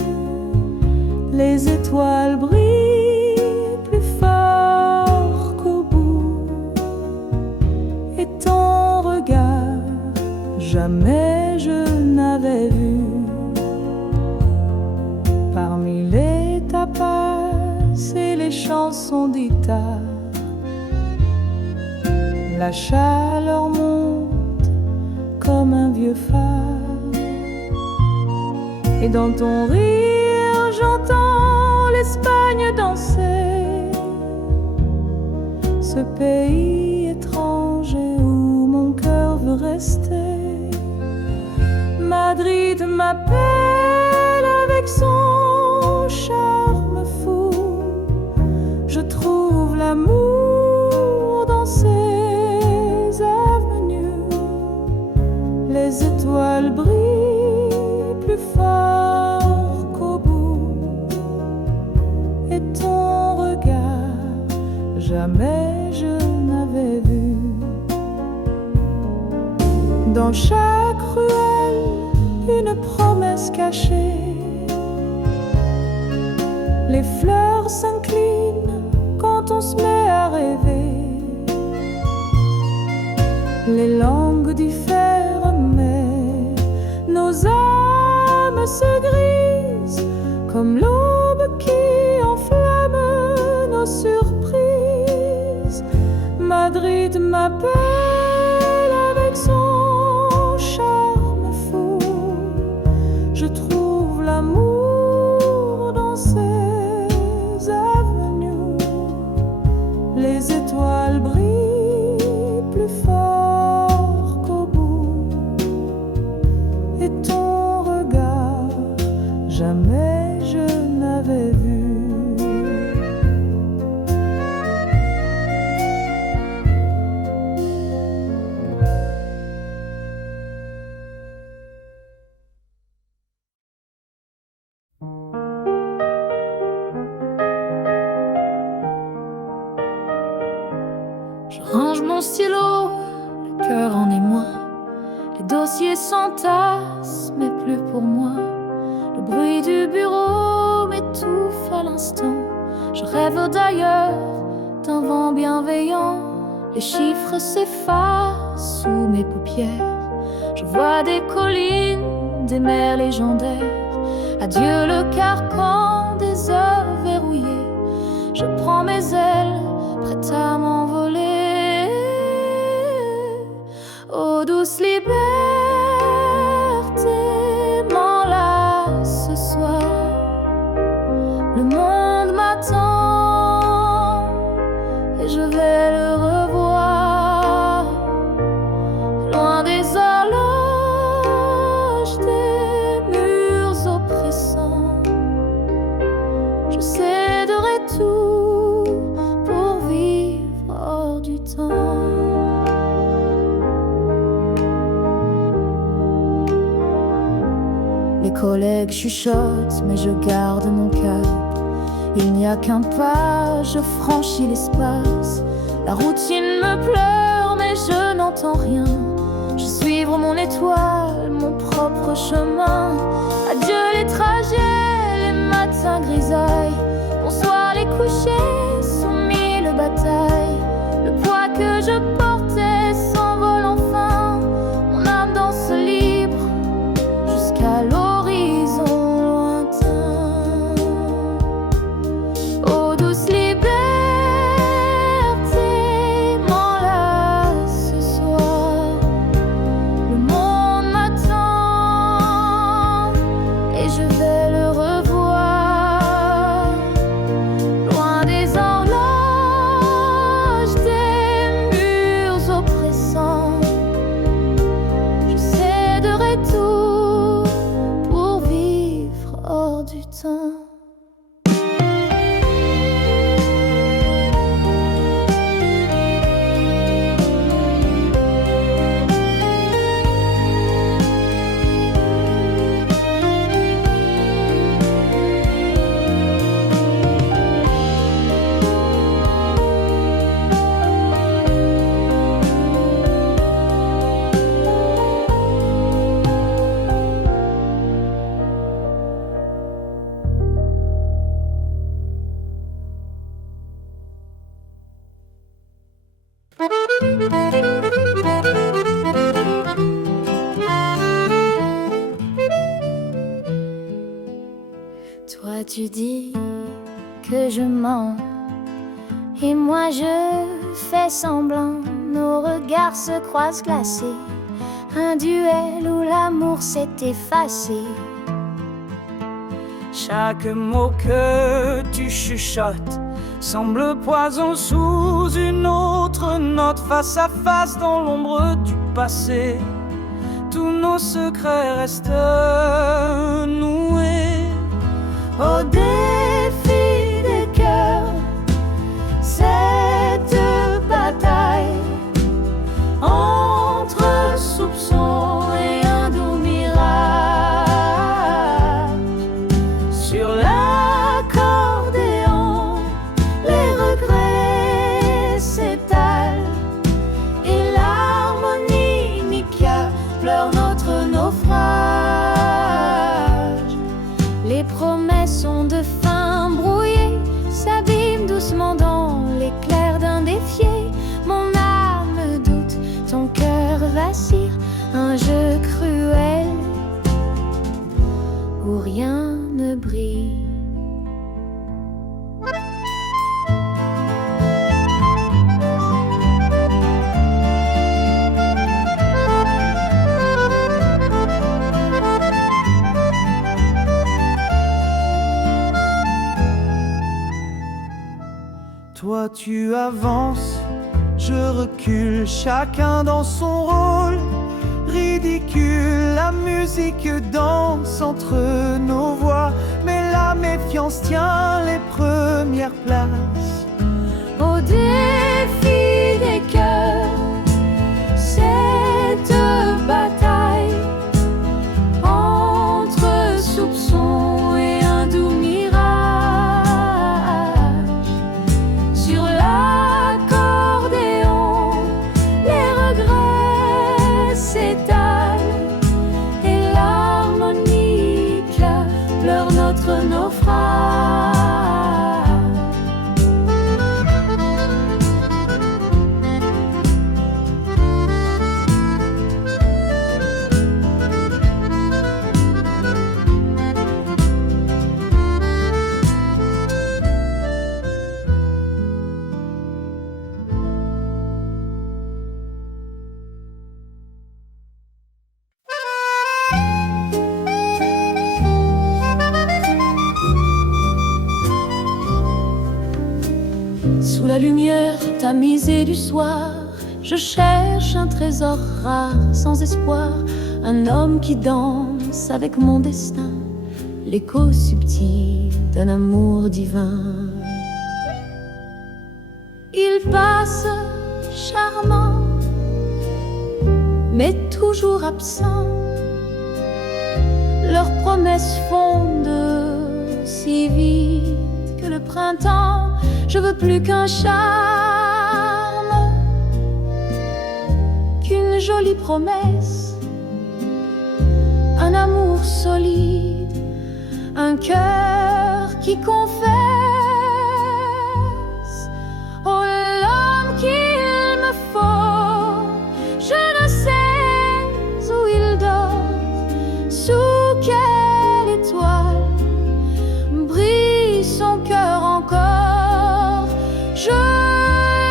Les étoiles brillent plus fort qu'au bout, et ton regard jamais je n'avais vu. Parmi les tapas et les chansons d'Ita, la chaleur monte comme un vieux phare, et dans ton rire j'entends l'Espagne danser, ce pays étranger où mon cœur veut rester. Madrid m'appelle avec son charme fou. Je trouve l'amour dans ses avenues. Les étoiles brillent plus fort qu'au bout, et ton regard jamais je n'avais vu. Dans chaque ruelle une promesse cachée. Les fleurs s'inclinent quand on se met à rêver. Les langues diffèrent, mais nos âmes se grisent comme l'aube qui enflamme nos surprises. Madrid m'appelle avec son charme fou. Je trouve l'amour dans ses avenues. Les étoiles brillent plus fort qu'au bout, et ton regard jamais je n'avais vu. Je range mon stylo, le cœur en émoi. Les dossiers s'entassent, mais plus pour moi. Le bruit du bureau m'étouffe à l'instant. Je rêve d'ailleurs, d'un vent bienveillant. Les chiffres s'effacent sous mes paupières. Je vois des collines, des mers légendaires. Adieu le carcan des heures verrouillées. Je prends mes ailes, prête à m'envoler. Ô douce liberté, m'enlace ce soir. Le monde m'attend et je vais le revoir. Loin des horloges, des murs oppressants, je céderai tout pour vivre hors du temps. Les collègues chuchotent, mais je garde mon cap. Il n'y a qu'un pas, je franchis l'espace. La routine me pleure, mais je n'entends rien. Je suivre mon étoile, mon propre chemin. Adieu les trajets, les matins grisailles. Bonsoir les couchers, sous mille batailles. Le poids que je portais s'envole enfin. Mon âme danse libre jusqu'à l'horizon lointain. Ô douce liberté, m'enlace ce soir. Le monde m'attend et je vais le revoir. Loin des horloges, Toi tu dis que je mens et moi je fais semblant. Nos regards se croisent glacés, un duel où l'amour s'est effacé. Chaque mot que tu chuchotes semble poison sous une autre note. Face à face dans l'ombre du passé, tous nos secrets restent noués. Au défi des cœurs, cette bataille entre soupçons et un doux mirage. Sur l'accordéon, les regrets s'étalent et l'harmonica pleure notre naufrage. Les promesses ont de fin brouillé, s'abîment doucement dans l'éclair d'un défié. Mon âme doute, ton cœur vacille, un jeu cruel où rien ne brille. toi tu avances, je recule, chacun dans son rôle. Ridicule, la musique danse entre nos voix, mais la méfiance tient les premières places. Au défi des cœurs, cette bataille entre soupçons et un doux mirage. Sur l'accordéon, les regrets s'étalent et l'harmonique pleure notre naufrage. Sous la lumière tamisée du soir, je cherche un trésor rare, sans espoir, un homme qui danse avec mon destin, l'écho subtil d'un amour divin. Il passe charmant, mais toujours absent. Leurs promesses fondent si vite que le printemps, je veux plus qu'un charme, qu'une jolie promesse, un amour solide, un cœur qui confesse. Oh, l'homme qu'il me faut, je ne sais où il dort, sous quelle étoile brille son cœur encore. Je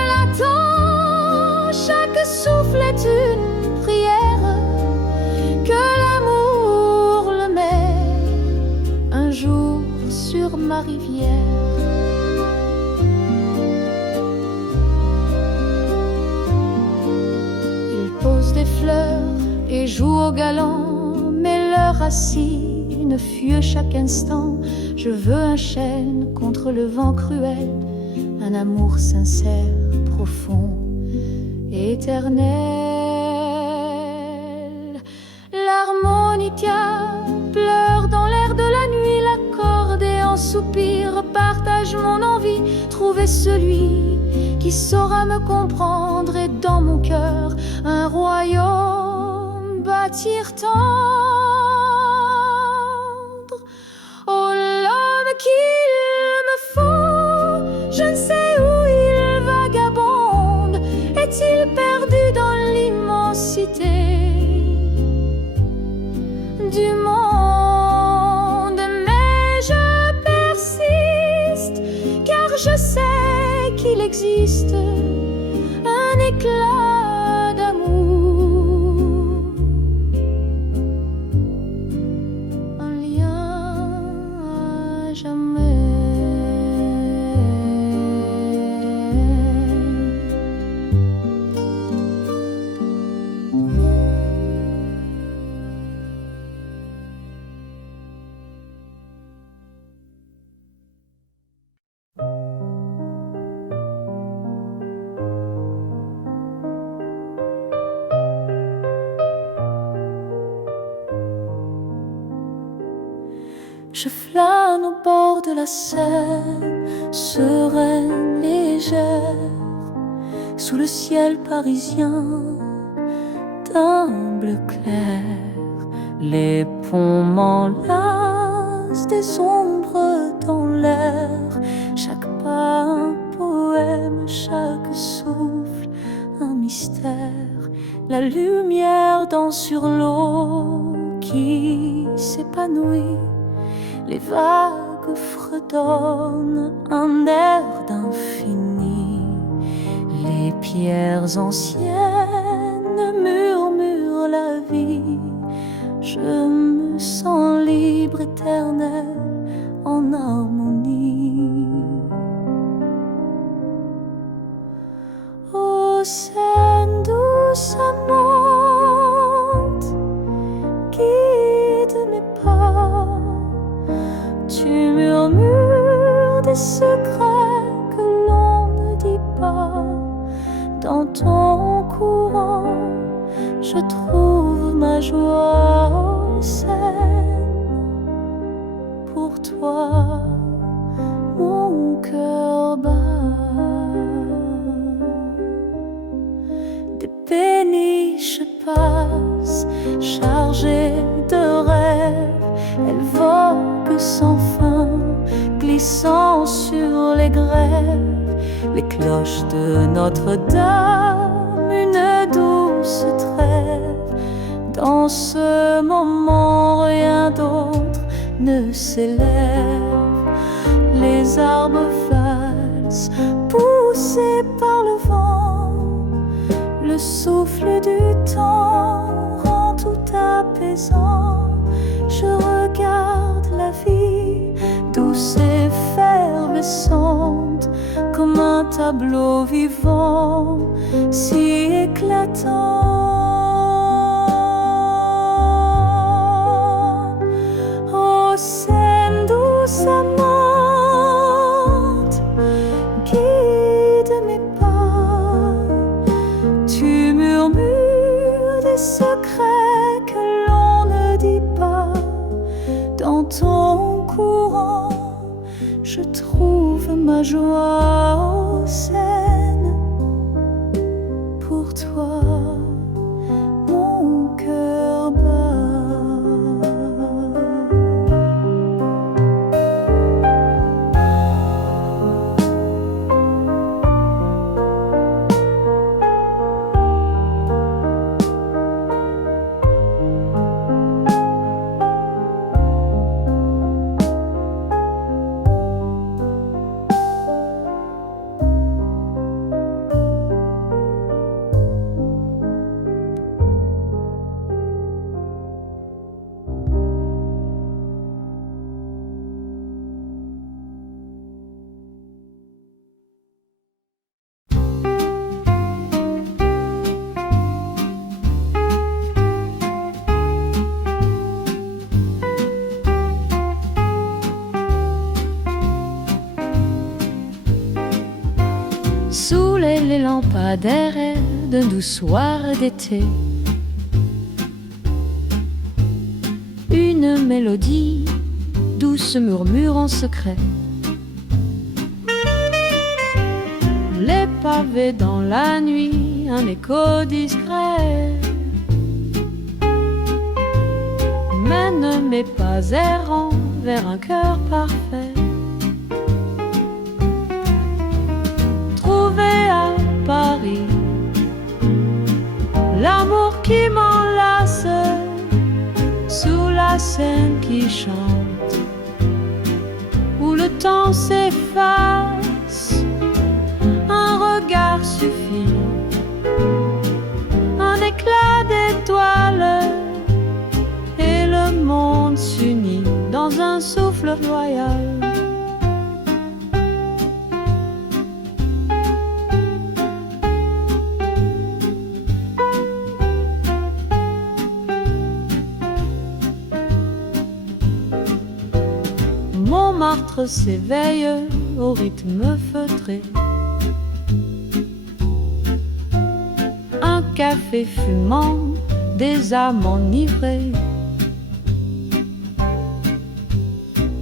l'attends, chaque souffle est une prière, que l'amour le met un jour sur ma rivière. Il pose des fleurs et joue au galant, mais leurs racines fuient chaque instant. Je veux un chêne contre le vent cruel, un amour sincère, profond, éternel. L'harmonica pleure dans l'air de la nuit, l'accordéon soupire, partage mon envie, trouver celui qui saura me comprendre et dans mon cœur un royaume bâtir tendre. Oh, l'homme qu'il me faut, je ne sais où il vagabonde. Est-il perdu triste, un éclat d'amour, un lien à jamais. Je flâne au bord de la Seine, sereine, légère, sous le ciel parisien d'un bleu clair. Les ponts m'enlacent, des ombres dans l'air, chaque pas un poème, chaque souffle un mystère. La lumière danse sur l'eau qui s'épanouit, les vagues fredonnent un air d'infini. Les pierres anciennes murmurent la vie. Je me sens libre, éternel, en harmonie. Ô Seine douce amante, guide mes pas. Tu murmures des secrets que l'on ne dit pas. Dans ton courant, je trouve ma joie. Ô Seine, pour toi, mon cœur bat. Des péniches passent, chargées de rêves. Elles voguent sans fin, glissant sur les grèves. Les cloches de Notre-Dame, une douce trêve. Dans ce moment, rien d'autre ne s'élève. Les arbres valsent, poussés par le vent. Le souffle du temps rend tout apaisant. Je regarde la vie, douce et effervescente, comme un tableau vivant, si éclatant. Ô Seine douce amante, guide mes pas. Tu murmures des secrets que l'on ne dit pas. Dans ton courant, je trouve ma joie. Ô Seine, pour toi, mon cœur bat. Sous les lampadaires d'un doux soir d'été, une mélodie douce murmure en secret. Les pavés dans la nuit, un écho discret mène mes pas errants vers un cœur parfait. Paris, l'amour qui m'enlace sous la Seine qui chante, où le temps s'efface, un regard souffle loyal. Montmartre s'éveille au rythme feutré. Un café fumant, des âmes enivrées.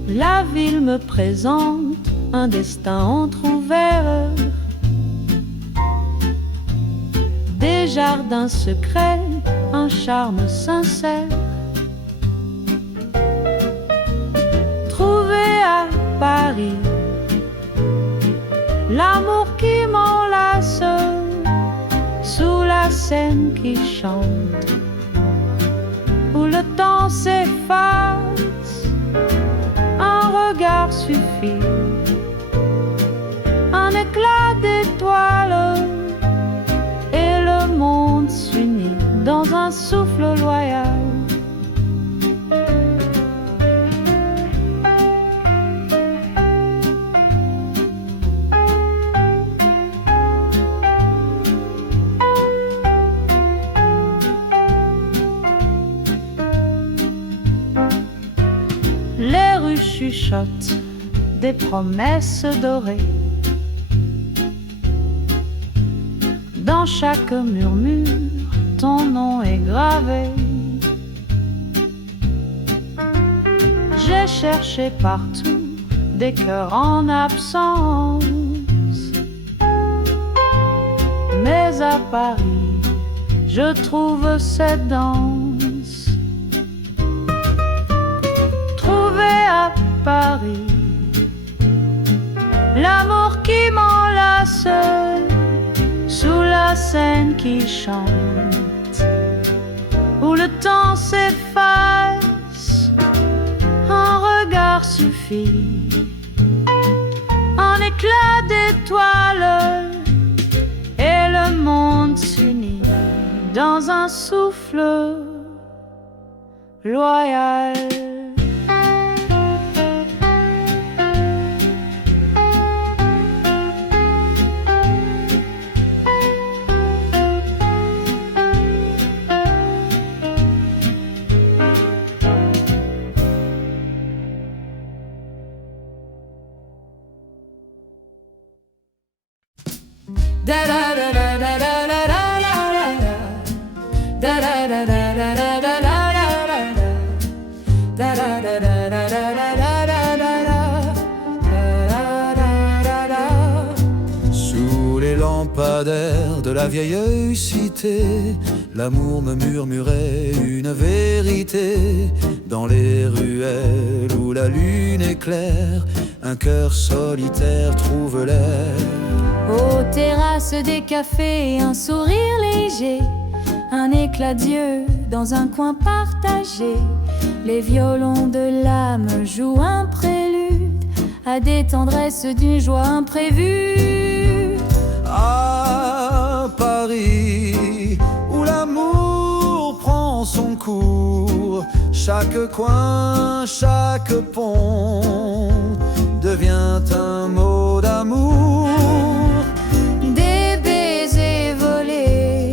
La ville me présente un destin entrouvert. Des jardins secrets, un charme sincère. Paris, l'amour qui m'enlace sous la Seine qui chante, où le temps s'efface, un regard suffit, un éclat d'étoiles et le monde s'unit dans un souffle loyal. Les rues chuchotent des promesses dorées. Dans chaque murmure, ton nom est gravé. J'ai cherché partout des cœurs en absence, mais à Paris, je trouve cette danse. À Paris, l'amour qui m'enlace sous la Seine qui chante, où le temps s'efface, un regard suffit, un éclat d'étoiles et le monde s'unit dans un souffle loyal. Sous les lampadaires de la vieille cité, l'amour me murmurait une vérité. Dans les ruelles où la lune éclaire, un cœur solitaire trouve l'air. Aux terrasses des cafés, un sourire léger, un éclat d'yeux dans un coin partagé. Les violons de l'âme jouent un prélude à des tendresses d'une joie imprévue. À Paris, où l'amour prend son cours, chaque coin, chaque pont devient un mot d'amour. Des baisers volés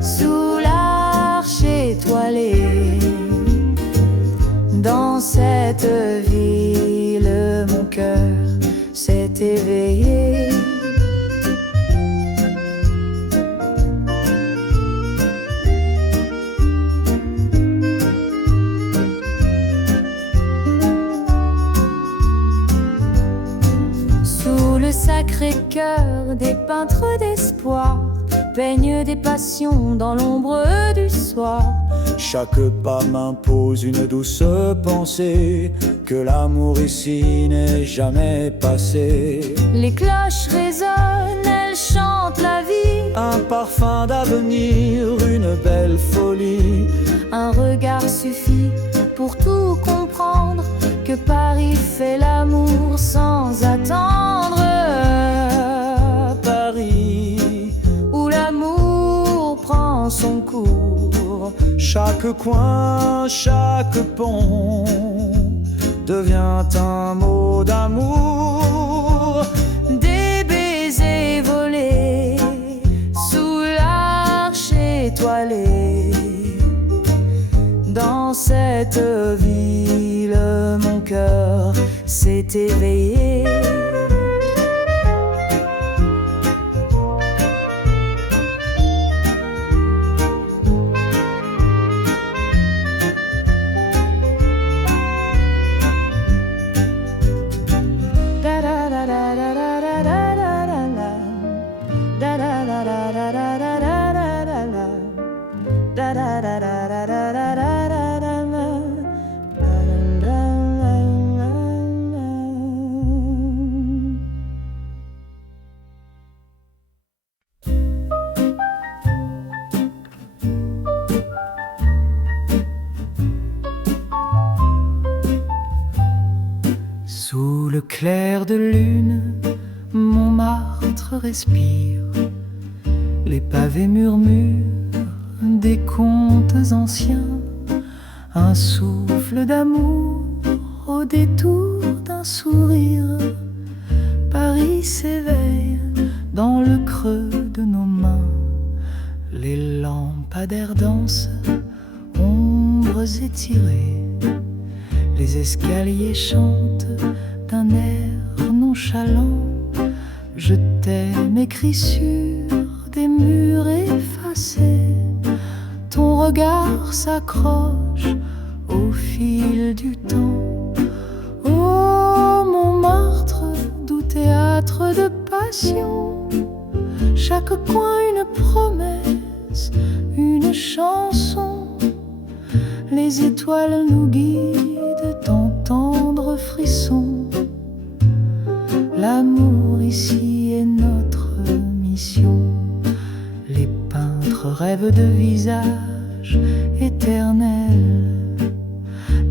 sous l'arche étoilée. Dans cette ville, mon cœur s'est éveillé. Sous le Sacré-Cœur, des peintres d'espoir peignent des passions dans l'ombre du soir. Chaque pas m'impose une douce pensée, que l'amour ici n'est jamais passé. Les cloches résonnent, elles chantent la vie. Un parfum d'avenir, une belle folie. Un regard suffit pour tout comprendre, que Paris fait l'amour sans attendre. Paris, où l'amour prend son cours. chaque coin, chaque pont devient un mot d'amour. Des baisers volés sous l'arche étoilée. Dans cette ville, mon cœur s'est éveillé. Sous le clair de lune, Montmartre respire. Les pavés murmurent des contes anciens. Un souffle d'amour au détour d'un sourire. Paris s'éveille dans le creux de nos mains. Les lampadaires dansent, ombres étirées. Les escaliers chantent d'un air nonchalant. Je t'aime écrit sur des murs effacés. Ton regard s'accroche au fil du temps. Oh Montmartre, doux théâtre de passion. Chaque coin une promesse, une chanson. Les étoiles nous guident dans tendres frissons. L'amour ici est notre mission. Les peintres rêvent de visages éternels.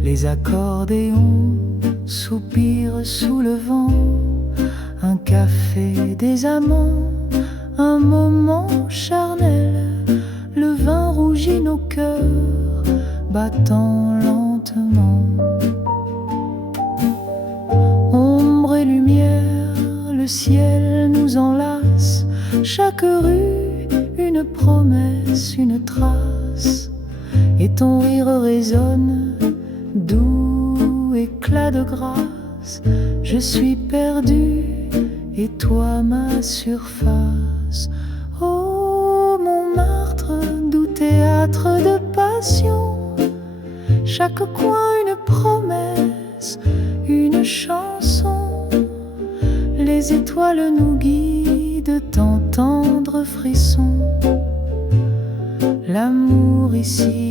Les accordéons soupirent sous le vent. Un café des amants, un moment charnel. Le vin rougit nos cœurs, battant lentement. Ombre et lumière, le ciel nous enlace. Chaque rue, une promesse, une trace. Et ton rire résonne, doux éclat de grâce. Je suis perdu et toi ma surface. Oh Montmartre, doux théâtre de passion. Chaque coin une promesse, une chanson. Les étoiles nous guident en tendres frissons. L'amour ici